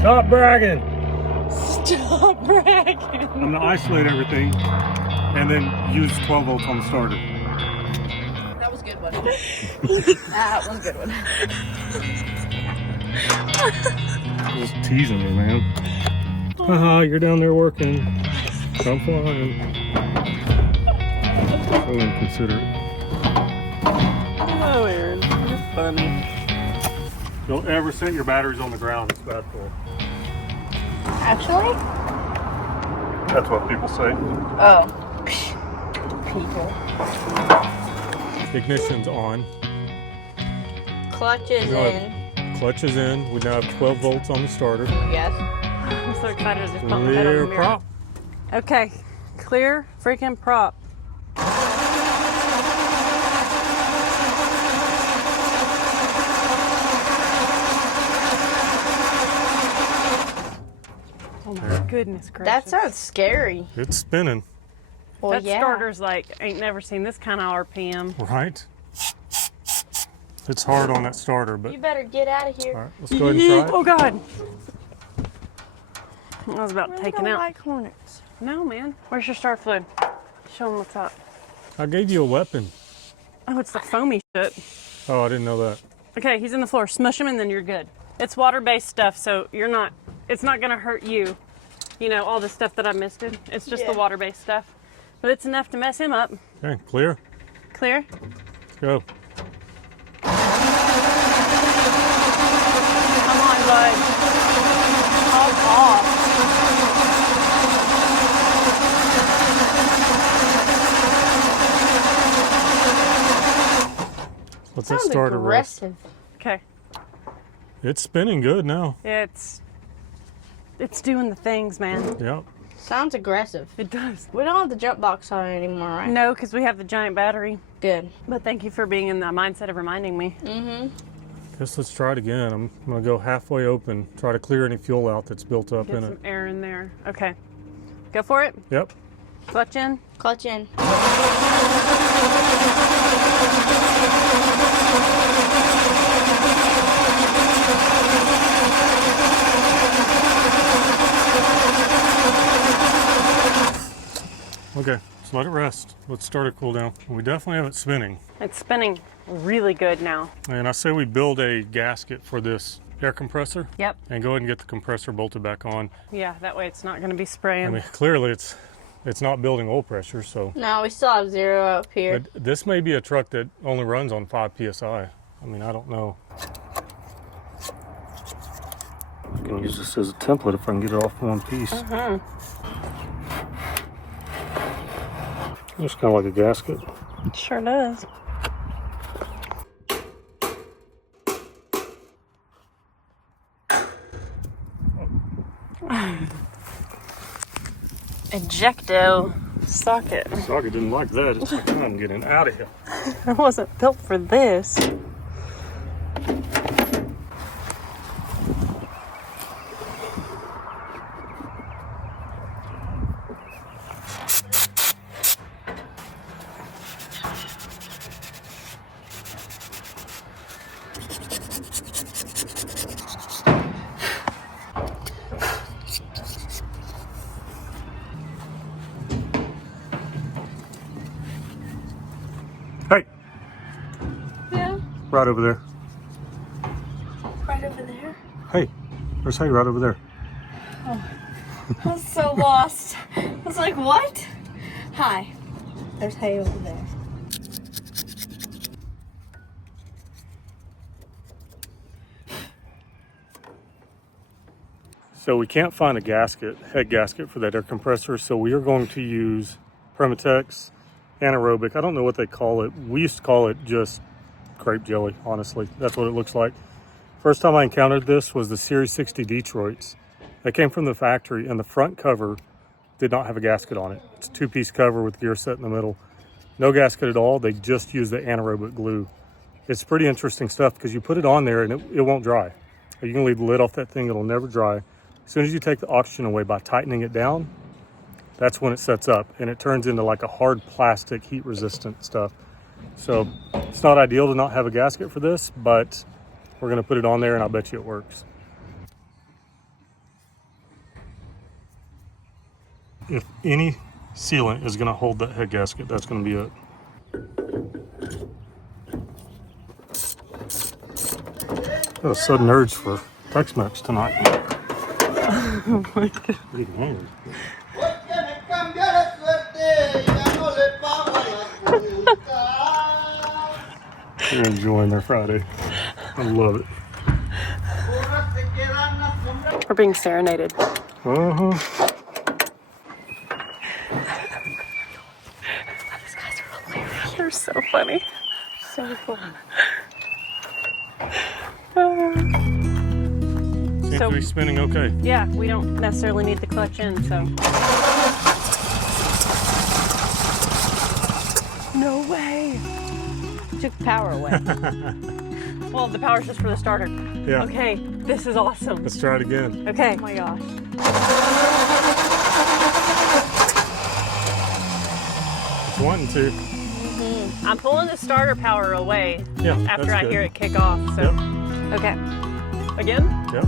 Stop bragging! Stop bragging. I'm gonna isolate everything and then use 12 volts on the starter. That was a good one. That was a good one. Just teasing me, man. Haha, you're down there working. I'm flying. I wouldn't consider it. Oh, Aaron, you're funny. Don't ever set your batteries on the ground. It's bad for them. Actually? That's what people say. Oh. People. Ignition's on. Clutch is Go in. ahead. Clutch is in. We now have 12 volts on the starter. Yes. I'm so excited to just pump my head on the Clear mirror. prop. Okay, clear freaking prop. Oh my goodness gracious. That sounds scary. It's spinning, Well, That yeah. starter's like, ain't never seen this kind of RPM. right? It's hard on that starter, but You better get out of here. all right, let's go ahead and try it. Oh God. I was about Really taken don't out. like hornets. No, man. Where's your start fluid? Show them what's up. I gave you a weapon. Oh, it's the foamy shit. Oh, I didn't know that. Okay, he's in the floor. Smush him and then you're good. It's water-based stuff, so it's not gonna hurt you. You know, all the stuff that I missed it. It's just the Yeah. water-based stuff. But it's enough to mess him up. Okay, clear. Clear? Let's go. Come on, bud. Pop off. What's that Sounds starter rest? aggressive. Okay. It's spinning good now. It's doing the things, man. Yep. Sounds aggressive. It does. We don't have the jump box on it anymore, right? No, because we have the giant battery. Good. But thank you for being in the mindset of reminding me. Mm-hmm. Guess let's try it again. I'm gonna go halfway open, try to clear any fuel out that's built up Get in some it. air in there. Okay. Go for it. Yep. Clutch in. Clutch in. Okay. So let it rest. Let's start it cool down. We definitely have it spinning. It's spinning really good now. And I say we build a gasket for this air compressor. Yep. And go ahead and get the compressor bolted back on. Yeah, that way it's not going to be spraying. I mean, clearly it's not building oil pressure, so. No, we still have 0 up here. But this may be a truck that only runs on 5 PSI. I mean, I don't know. I can use this as a template if I can get it off in one piece. Looks kind of like a gasket. It sure does. Ejecto socket. Socket didn't like that. It's like, I'm getting out of here. I wasn't built for this. Hey, Yeah, right over there. right over there. Hey, there's Hay right over there. I was so lost. I was like, what? Hi. There's hay over there. So we can't find a gasket, head gasket for that air compressor, so we are going to use Permatex anaerobic. I don't know what they call it. We used to call it just grape jelly, honestly. That's what it looks like. First time I encountered this was the Series 60 Detroits. They came from the factory, and the front cover did not have a gasket on it. It's a 2-piece cover with gear set in the middle. No gasket at all. They just use the anaerobic glue. It's pretty interesting stuff because you put it on there and it won't dry. You can leave the lid off that thing, it'll never dry. As soon as you take the oxygen away by tightening it down, that's when it sets up and it turns into like a hard plastic, heat resistant stuff. So it's not ideal to not have a gasket for this, but we're gonna put it on there and I'll bet you it works. If any sealant is gonna hold that head gasket, that's gonna be it. Got a sudden urge for Tex-Mex tonight. Oh my God. Getting hungry. They're enjoying their Friday. I love it. We're being serenaded. Uh-huh. These guys are hilarious. They're so funny. So fun. Seems to be spinning okay. Yeah, we don't necessarily need the clutch in, so. No way. Took the power away. Well, the power's just for the starter. Yeah. Okay, this is awesome. Let's try it again. Okay. Oh my gosh. It's wanting to. I'm pulling the starter power away after that's I good. hear it kick off, so. Yep. Okay. Again? Yep.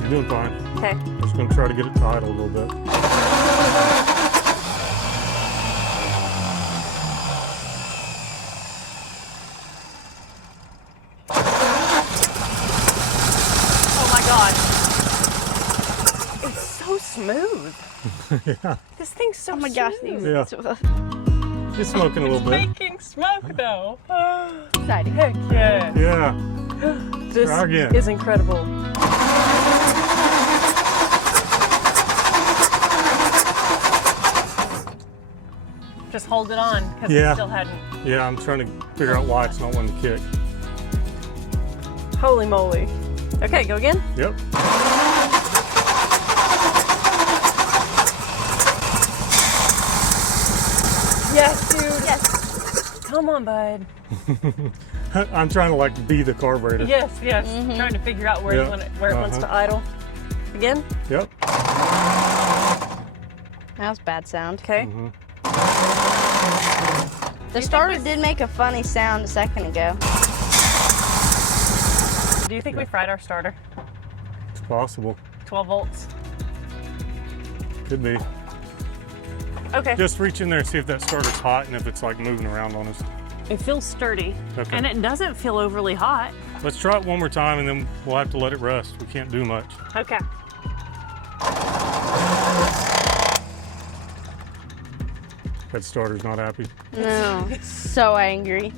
You're doing fine. Okay. Just gonna try to get it to idle a little bit. Oh my God. It's so smooth. Yeah. This thing's so Oh my gosh, smooth. these. Yeah. It's smoking a little bit. Making smoke though. Exciting. Heck yeah. Yeah. This Try again. is incredible. Just hold it on because Yeah. it still hadn't. Yeah, I'm trying to figure out why it's not wanting to kick. Holy moly. Okay, go again. Yep. Yes, dude. Yes. Come on, bud. I'm trying to like be the carburetor. Yes, yes. Trying to figure out where, Yep. you want it, where it wants to idle. Again. Yep. That was bad sound. Okay. The starter did make a funny sound a second ago. Do you think we fried our starter? It's possible. 12 volts. Could be. Okay. Just reach in there and see if that starter's hot and if it's like moving around on us. It feels sturdy. Okay. And it doesn't feel overly hot. Let's try it one more time and then we'll have to let it rest. We can't do much. Okay. That starter's not happy. No, so angry.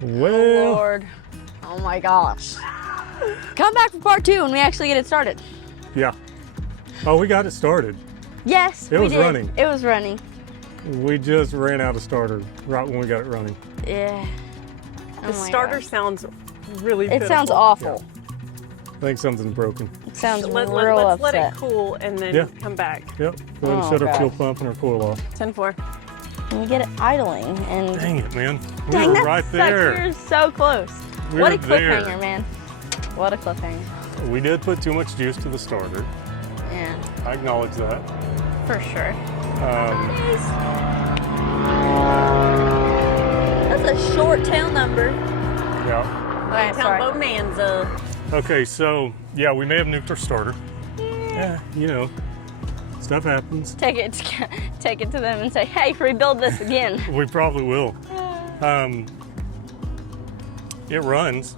Well, Lord. Oh my gosh. Come back for part 2 when we actually get it started. yeah. Oh, we got it started. Yes, It we was did. running. It was running. We just ran out of starter right when we got it running. Yeah. The starter sounds really It pitiful. sounds awful. I think something's broken. It sounds Let's real let upset. it cool and then Yeah. come back. Yep. Go ahead and Oh, shut our gosh. fuel pump and our coil off. 10-4. And you get it idling and Dang it, man. We dang, were that right sucks. there. You're so close. We What a were there. cliffhanger, man. What a cliffhanger. We did put too much juice to the starter. Yeah, I acknowledge that. for sure. Um, That's a short tail number. yeah. Alright, sorry. Bonanza. Okay, so yeah, we may have nuked our starter. Yeah, you know, stuff happens. Take it to them and say, hey, rebuild this again. We probably will. It runs.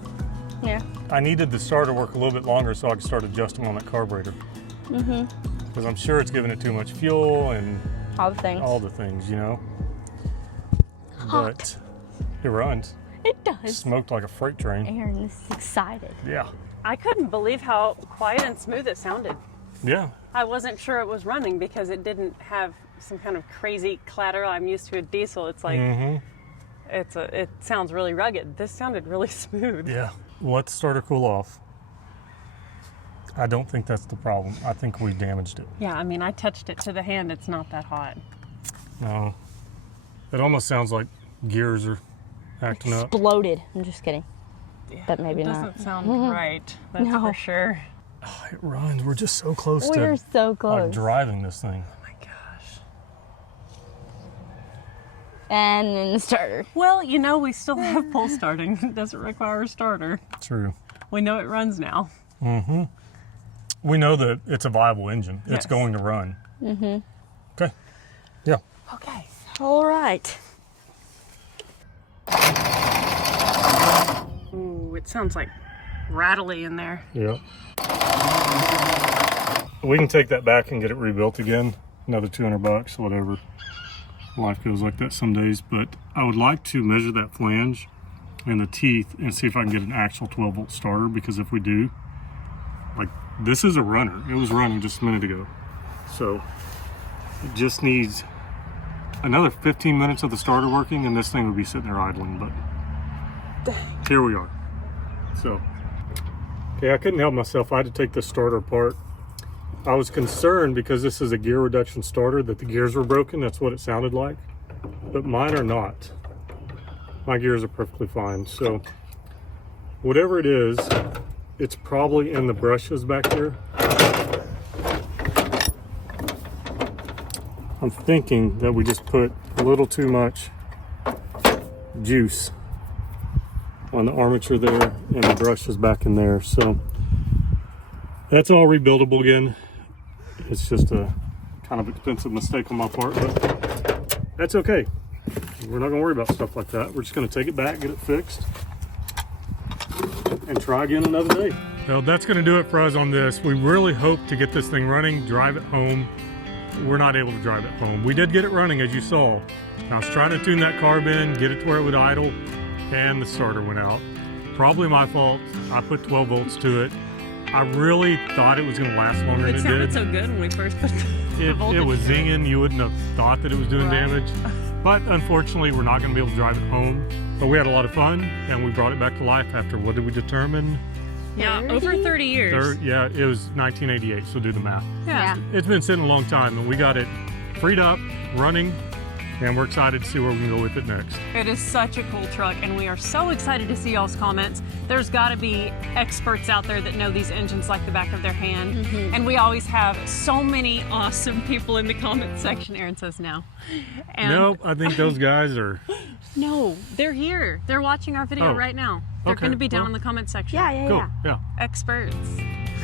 Yeah. I needed the starter to work a little bit longer so I could start adjusting on that carburetor. Mm-hmm. Because I'm sure it's giving it too much fuel and All the things. all the things, you know. Hot. But it runs. It does. Smoked like a freight train. Aaron is excited. Yeah. I couldn't believe how quiet and smooth it sounded. Yeah. I wasn't sure it was running because it didn't have some kind of crazy clatter. I'm used to a diesel. It's like it sounds really rugged. This sounded really smooth. Yeah. Let the starter cool off. I don't think that's the problem. I think we damaged it. Yeah, I mean, I touched it to the hand. It's not that hot. No. It almost sounds like gears are acting up. Exploded. I'm just kidding. Yeah, But maybe it doesn't not. sound right. That's No. for sure. Oh, it runs. We're just so close We're to so close. like driving this thing. Oh my gosh. And then the starter. Well, you know, we still have pull starting. It doesn't require a starter. True. We know it runs now. Mm-hmm. We know that it's a viable engine. Yes. It's going to run. Mm-hmm. Okay. Yeah. Okay. All right. Ooh, it sounds like rattly in there. Yeah. We can take that back and get it rebuilt again. Another $200, whatever. Life goes like that some days. But I would like to measure that flange and the teeth and see if I can get an actual 12-volt starter, because if we do, like, this is a runner. It was running just a minute ago. So it just needs another 15 minutes of the starter working and this thing would be sitting there idling, but here we are. So, okay, I couldn't help myself. I had to take this starter apart. I was concerned because this is a gear reduction starter that the gears were broken. That's what it sounded like, but mine are not. My gears are perfectly fine. So whatever it is, it's probably in the brushes back here. I'm thinking that we just put a little too much juice on the armature there and the brushes back in there. So that's all rebuildable again. It's just a kind of expensive mistake on my part, but that's okay. We're not gonna worry about stuff like that. We're just gonna take it back, get it fixed, and try again another day. Well, that's gonna do it for us on this. We really hope to get this thing running, drive it home. We're not able to drive it home. We did get it running, as you saw. I was trying to tune that carb in, get it to where it would idle, and the starter went out. Probably my fault. I put 12 volts to it. I really thought it was going to last longer than It it sounded did. so good when we first put the It voltage was in. zinging. You wouldn't have thought that it was doing damage. But unfortunately, we're not going to be able to drive it home. But we had a lot of fun, and we brought it back to life after, what did we determine? Yeah, over 30 years. Yeah, it was 1988, so do the math. Yeah. It's been sitting a long time, and we got it freed up, running, and we're excited to see where we can go with it next. It is such a cool truck, and we are so excited to see y'all's comments. There's got to be experts out there that know these engines like the back of their hand, and we always have so many awesome people in the comment section. Aaron says no. And Nope, I think those guys are No, they're here. They're watching our video right now. They're going to be down in the comment section. Cool. Yeah. Experts.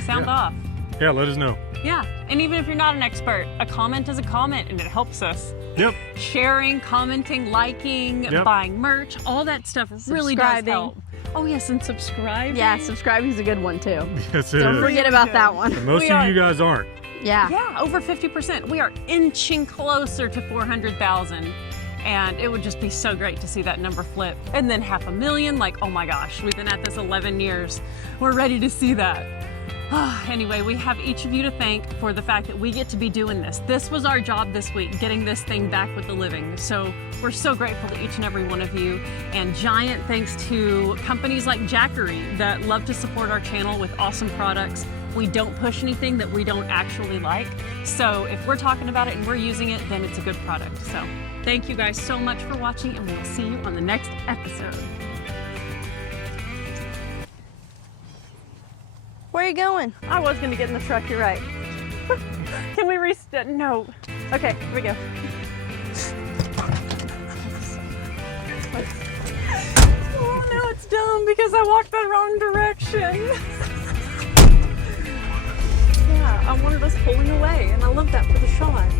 Sound off. Yeah, let us know. Yeah, and even if you're not an expert, a comment is a comment and it helps us. Yep. Sharing, commenting, liking, buying merch, all that stuff really does help. Oh yes, and subscribing. Yeah, subscribing is a good one too. Yes, it Don't is. forget about that one. And most of you guys aren't. Yeah. Yeah, over 50%. We are inching closer to 400,000. And it would just be so great to see that number flip. And then 500,000, like, oh my gosh, we've been at this 11 years. We're ready to see that. Anyway, we have each of you to thank for the fact that we get to be doing this. This was our job this week, getting this thing back with the living. So we're so grateful to each and every one of you. And giant thanks to companies like Jackery that love to support our channel with awesome products. We don't push anything that we don't actually like. So if we're talking about it and we're using it, then it's a good product. So thank you guys so much for watching, and we'll see you on the next episode. Where are you going? I was going to get in the truck, you're right. Can we restart? No. Okay, here we go. Oh, now it's dumb because I walked the wrong direction. Yeah, I wanted us pulling away, and I love that for the shot.